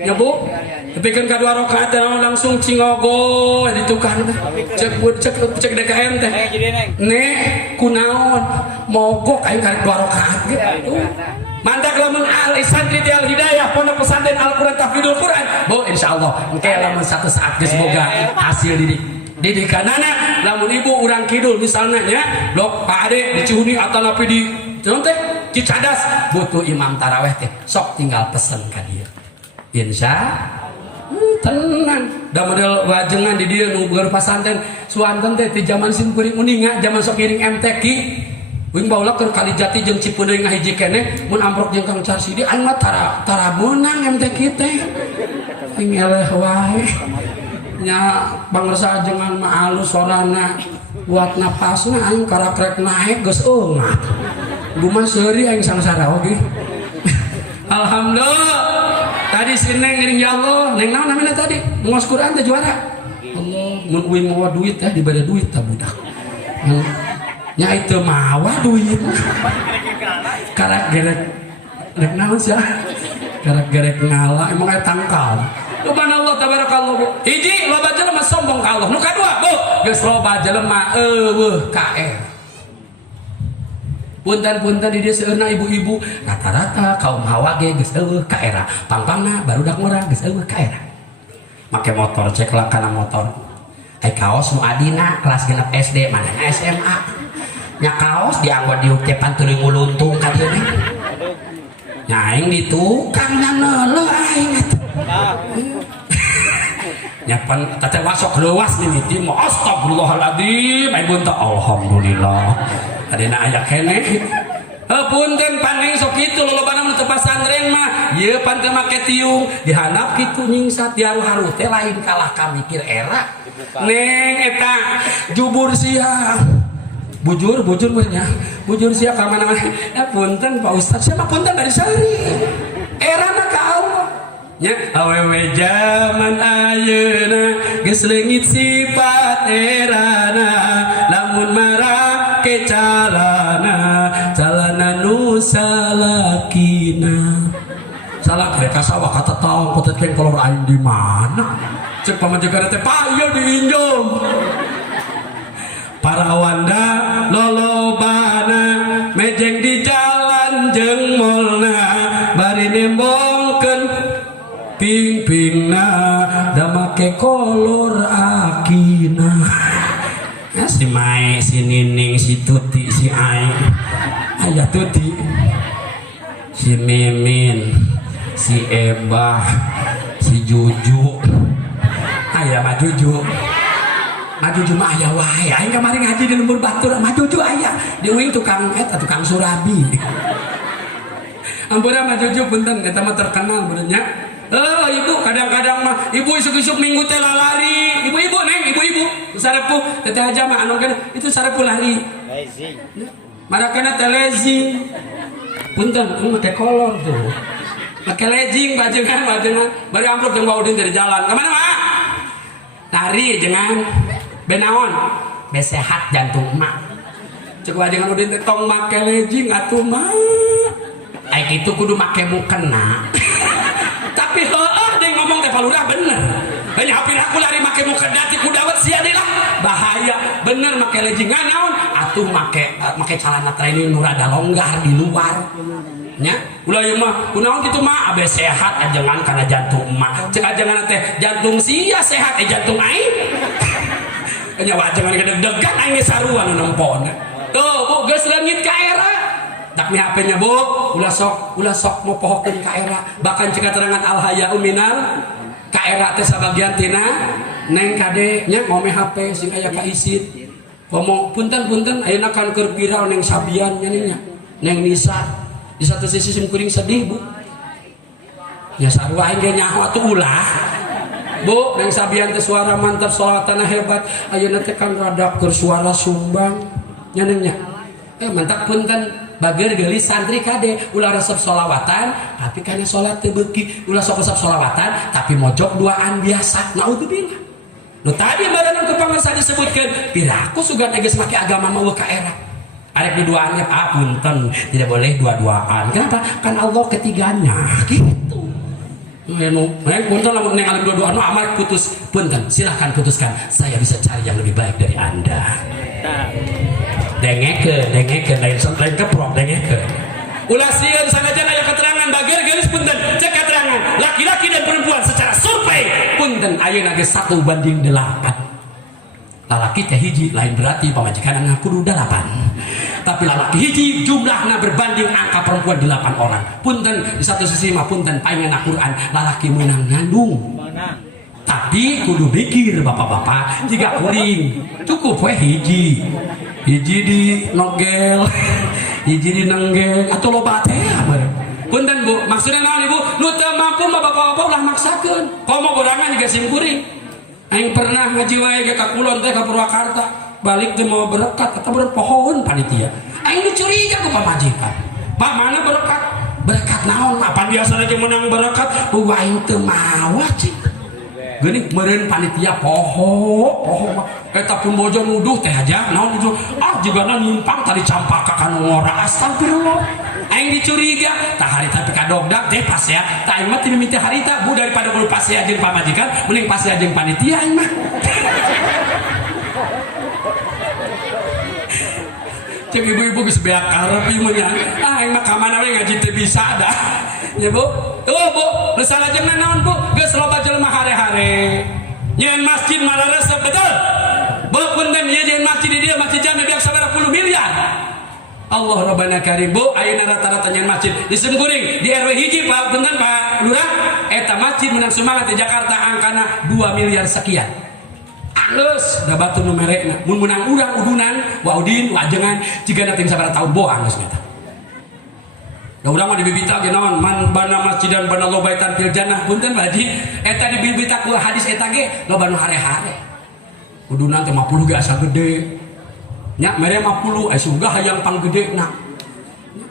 Ya Bu, tapi kan kadua rakaat langsung cingogo di tukang teh. Cek DKM teh. Nek kunaon mogok aing karek 2 rakaat gitu. Mandak lamun ahli santri di Al Hidayah Pondok Pesantren Al-Qur'an Tahfidzul Qur'an. Bu insyaallah engke lamun satu saat geus boga hasil didikanana lamun ibu urang kidul misalnya nya blok Pak Ade di Cihuni atau napi di teh Cicadas butuh imam taraweh teh sok tinggal pesen ka dieu. Insya tenang da model wajengan di dieu nu geur pasantren suanten teh ti zaman sim kuring uninga zaman sok ngiring MTQ wing baula keur kali Jati jeung Cipeundeuy ngahiji keneh mun amprok jeung Kang Carsidi aing mah tara meunang MTQ teh aing eleh wae nya bangsa jengan mah alus sorana buat napasna aing karakrek naik geus eungat gumah seuri aing sangsara oge alhamdulillah tadi si Neng ngiring ya Allah Neng naon namanya tadi ngos Quran teh juara Allah mun uing mawa duit teh dibade duit tah budak nya itu mawa duit karak gerek naon sih karak gerek ngala emang aya tangkal subhanallah tabarakallah hiji loba jelema sombong ka Allah nu kadua Bu geus loba jelema eueuh KR punten-punten di dieu seueurna ibu-ibu rata-rata kaum hawa ge geus eueuh KR pangpangna barudak ngora geus eueuh KR make motor cek lah kana motor ai kaos nu adina kelas genep SD manehna SMA nya kaos dianggo diukepan tuluy nguluntung ka dieu nih nya aing di tukang neuleuh aing nyapan tata wasok leuwas mimiti mah astagfirullahaladzim aing bunta alhamdulillah adina aya keneh punten paneng sok kitu lolobana mun teu pasantren mah ieu pan teu make tiung dihandap kitu nyingsat diharu-haru teh lain kalah ka mikir era neng eta jubur sia bujur benernya bujur sia ka mana-mana ya punten Pak Ustaz sia mah punten dari saeurik era mah ka Allah nya awewe zaman ayeuna geus leungit sifat erana lamun marake calana nu salakina salak mereka sawah kata tahu potet keng kolor aing di mana cek pamajikan teh Pak ieu diinjom para wanda lolobana mejeng di jalan jeung molna bari nembongkeun ping-pingna da make kolor akina si Mai si Nining si Tuti si Aing aya Tuti si Mimin si Ebah si Juju aya mah Juju mah aya wae aing kamari ngaji di lembur batur mah Juju aya di uing tukang tukang surabi ampura mah Juju punten eta mah terkenal benernya ibu kadang-kadang mah ibu isuk-isuk minggu teh lalari ibu-ibu neng ibu-ibu sarepuh teteh aja mah anu kana itu sarepuh lari lazy marakana teh lazy punten make kolor tuh make legging bajengan bari amplop jeung Baudin dari jalan kemana mak nari jengan benaon be sehat jantung mak cek bajengan Baudin tong make legging atuh mak ai kitu kudu make mukena tapi heueuh deui ngomong teh palurah bener hanya hapir aku lari make mukena ti kudawat sia deui lah bahaya bener make legging naon atuh make celana training nu rada longgar di luar nya ulah ieu mah kunaon kitu mah abe sehat ajengan kana jantung mah cek ajengan teh jantung sia sehat jantung aing nya wajengan gedeg-degan aing sarua nu nempon tuh bu geus leungit ka era dak mi HP-nya bu ulah sok mau pohokeun ka era bahkan cek terangan al haya'u minal ka era teh sabagian tina neng kade nya ngome HP sing aya ka isit ngomong punten ayeuna kan keur viral neng Sabian nya neng Nisa di satu sisi simkuring sedih bu ya sarua aing ge nyaho atuh ulah bu neng Sabian teh suara mantap sholawatana hebat ayeuna teh kan rada keur suara sumbang nya neng nya mantap punten bager geulis santri kade ulah resep sholawatan tapi kana salat teu beuki ulah sok resep sholawatan tapi mojok duaan biasa naudzubillah nu tadi badan ku pamirsa disebutkeun piraku sugan geus make agama mah ka era arek duaannya punten tidak boleh dua-duaan kenapa kan Allah ketiganya gitu punten lamun ningali dua-duaan amal putus punten silahkan putuskan saya bisa cari yang lebih baik dari anda dengekeun lain keprok dengekeun ulah sieun sanajan aya keterangan bager geulis punten cek keterangan laki-laki dan perempuan secara survei punten ayeuna geus 1:8 lalaki teh hiji lain berarti pamajikan ngakudu 8 tapi lalaki hiji jumlahna berbanding angka perempuan 8 orang punten di satu sisi mah punten paingan Al-Qur'an lalaki menang ngandung tapi kudu mikir bapak-bapak jika kuring cukup we hiji di nogel hiji di nenggel atau loba teh punten bu maksudnya naon ibu nu teu mampu mah bapak-bapak ulah maksakeun komo godangan juga sim kuring aing pernah ngaji wae ge ka Kulon teh ka Purwakarta balik teh mau berkat kata berpohon panitia aing dicuriga ku pamajikan pak mana berkat naon apa biasa lagi menang berkat bu aing teu mawa cing geuning meureun panitia poho eta pun bojo nuduh teh aja naon nuduh jigana nyimpang tadi campak ka kanu ngora astagfirullah aing dicuriga tah harita tapi kadogdak teh pas ya tah aing mah teu mimiti harita bu daripada kudu pas ya jeung pamajikan mending pas ya jeung panitia aing mah cek ibu-ibu geus beak karep ieu mah aing mah ka mana we ngaji teu bisa dah ya bu tuh bu nu salajengna naon bu geus loba jelema hare-hare nyeun masjid malah resep betul bu punten ieu nyeun masjid di dieu masjid jami biak sabaraha puluh miliar Allah Rabbana Karim bu ayeuna rata-rata nyeun masjid di Simkuring di RW hiji Pak punten Pak Lurah eta masjid menang semangat di Jakarta angkana 2 miliar sekian geus da batu nu merekna mun menang urang udunan waudin wajengan jigana teh sabaraha taun boang geus eta da urang mah di bibita ge naon man bana masjidan bana lobaitan fil jannah punten baji eta di bibita ku hadis eta ge loba nu hare-hare udunan teh 50 ge asa gede nya mere 50 aya sugah hayang panggedena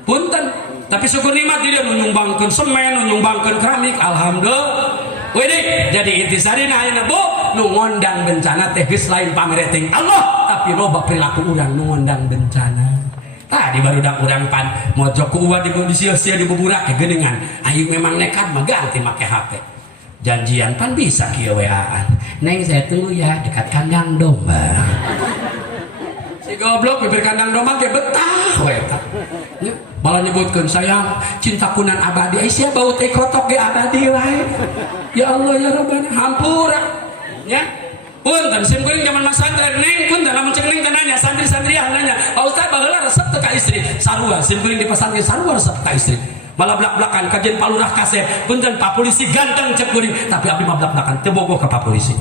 punten tapi syukur nikmat dia nu nyumbangkeun semen nu nyumbangkeun keramik alhamdulillah Widih, jadi intisarina ayeuna bu nu ngondang bencana teh geus lain pamereting Allah tapi loba perilaku urang nu ngondang bencana tadi barudak urang pan mojok ku uwa di sia-sia di buburak ke geuningan aing memang nekat mah ganti make HP janjian pan bisa kieu WA-an neng saya tunggu ya dekat kandang domba si goblok bibir kandang domba ge betah we eta nya malah nyebutkeun sayang cinta kunan abadi ai sia bau teh kotok ge abadi wae ya Allah ya Rabbana hampura nya punten Simkuring zaman mas santri neng punten lamun cek neng nanya santri-santriah nanya Pak Ustaz baheula resep teu ka istri sarua Simkuring di pesantren sarua resep ka istri malah blak-blakan kajian Pak Lurah kasep punten Pak polisi ganteng cek kuring tapi abdi mah blak-blakan teu bogoh ka Pak polisi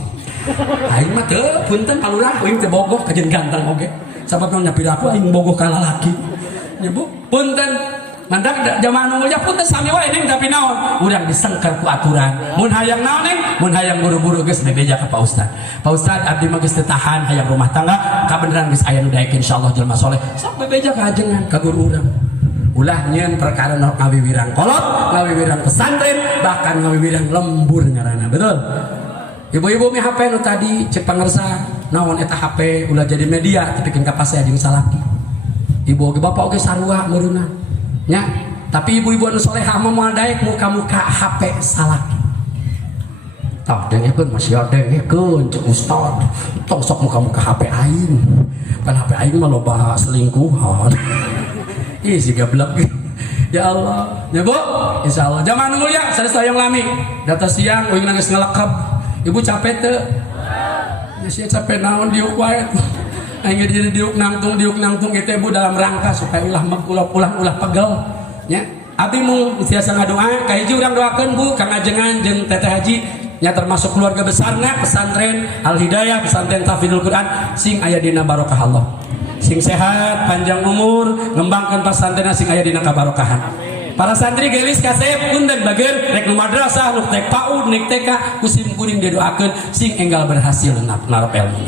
aing mah teu punten Pak Lurah aing teu bogoh kajian ganteng oge sabat nya piraku aing bogoh ka lalaki nya bu punten mandak zaman nu ya punten sami wae neng tapi naon urang disengker ku aturan mun hayang naon neng mun hayang buru-buru geus bebeja ka Pak Ustad Pak Ustad abdi mah geus teu tahan hayang rumah tangga kabeneran geus aya nu daek insyaallah jelema soleh sok bebeja ka ajengan ka guru urang ulah nyeun perkara ngawiwirang kolot, ngawiwirang pesantren, bahkan ngawiwirang lembur ngaranna. Betul? Ibu-ibu mi HP nu tadi cek pangersa naon eta HP ulah jadi media dipikeun ka pasea jeung salaki. Ibu oge bapak oge sarua meureunna. Nya, tapi ibu-ibu anu solehah mah moal daek muka-muka HP salaki. Tah dengekeun masih dengekeun cek ustad. Tong sok muka-muka HP aing. Pan HP aing mah loba selingkuhan. Ih si gablek. Ya Allah. Ya Bu, insyaallah. Jamaah nu mulia, sareng yang lami. Data siang uing nangis ngelekep. Ibu capek teu? Ya sia capek naon diuk wae. Aing jadi diuk nangtung itu ibu dalam rangka supaya ulah pegel. Ya. Abdi mung tiasa ngadoa, ka hiji urang doakeun Bu, Kang Ajengan jeung Teteh Haji nya termasuk keluarga besarna pesantren Al Hidayah, pesantren Tahfidzul Quran sing aya dina barokah Allah. Sing sehat, panjang umur, ngembangkeun pesantren sing aya dina kabarokahan. Para santri gelis kasep punten bager rek nu madrasah nu tek PAUD nek TK kusim kuring didoakeun sing enggal berhasil narap ilmu.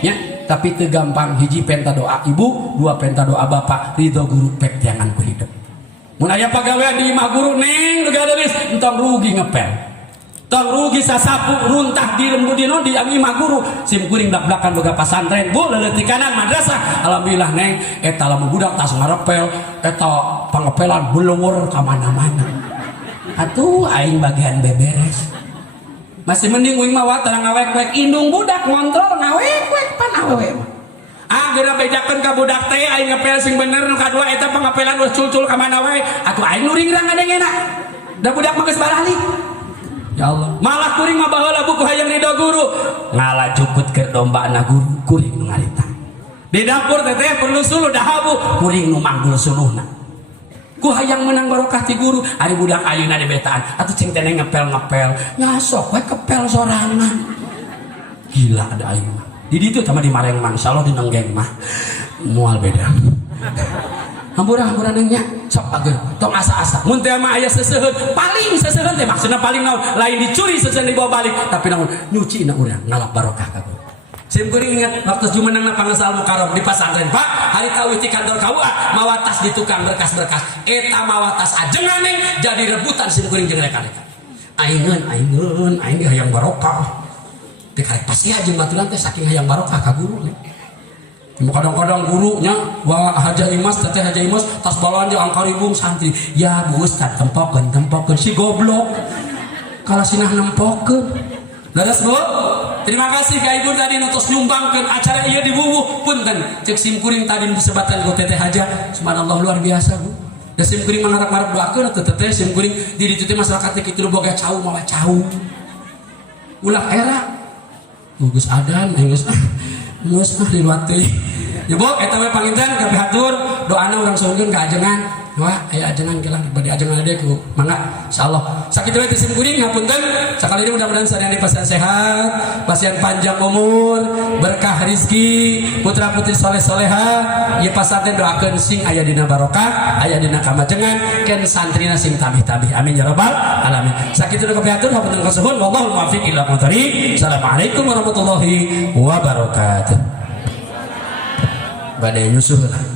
Ya, tapi teu gampang hiji penta doa ibu, dua penta doa bapak, ridho guru pek tiangan ku hidup. Mun aya pagawean di imah guru neng nu gadeus entong rugi ngepel. Tong rugi sasapu runtah di lembudino di imah guru sim kuring blak-blakan boga pasantren Bu leuleut kanan madrasah alhamdulillah neng eta lamun budak tas ngarepel eta pangepelan belewur ka mana-mana atuh aing bagian beberes masih mending uing mah tarang ngawek-wek indung budak ngontrol ngawek-wek pan awewe geura bedakeun ka budak teh aing ngepel sing bener nu kadua eta pangepelan geus culcul ka mana wae atuh aing nu ringrang ngadengena da budak mah geus balik. Ya Allah, malah kuring mah baheula buku hayang ridho guru ngalajukut ke domba na guru kuring nu ngarita di dapur teteh perlu suluh dahabu kuring nu manggul suluhna ku hayang menang barokah ti guru ari budak ayeuna di betaan atuh cing teh ngepel-ngepel ngasok we kepel sorangan gila ada aing mah di ditu tah di Marengmang insyaallah di Nenggeng mah moal beda hampura-hampura nengnya sok ageun tong asa-asa mun teh mah aya seseuheun paling seseuheun teh maksudna paling naon lain dicuri seseuheun dibawa balik tapi naon nyucina urang ngalap barokah ka guru sim kuring ingat waktu jumenangna pangasal mukarram di pasantren Pak hari tawih di kantor KUA mawatas di tukang berkas-berkas eta mawatas ajengan neng jadi rebutan sim kuring jeung reka-reka aing hayang barokah teh karek pasti jeung baturan teh saking hayang barokah ka guru kadang-kadang gurunya wah Haja Imas teteh Haja Imas tas balon jeung angkaribung santri ya Bu Ustad tempokeun si goblok kala sinah nempokeun leres Bu terima kasih ka ibu tadi nutus nyumbangkeun acara ieu di bubuh punten cek sim kuring tadi disebatan ku teteh Haja subhanallah luar biasa Bu da sim kuring mangarap-arap doakeun atuh teteh sim kuring di ditu teh masyarakat teh kitu boga cau mawa cau ulah era Gus Adan geus liwat teh. Ya Bu, eta we panginten ka pihatur doana urang suhunkeun ka ajengan. Wah, aya ajengan gelang bade ajengan ade ku mangga insyaallah. Sakitu we sim kuring ngapunten sakali ini mudah-mudahan sarean pasien sehat, pasien panjang umur, berkah rezeki, putra-putri saleh-salehah, ieu pasantren doakeun sing aya dina barokah, aya dina kamajengan, ken santrina sing tabih-tabih. Amin ya rabbal alamin. Sakitu ka pihatur hapunten kasuhun wallahu muwaffiq ila aqwamit. Assalamualaikum warahmatullahi wabarakatuh. Badai nyusuh lah.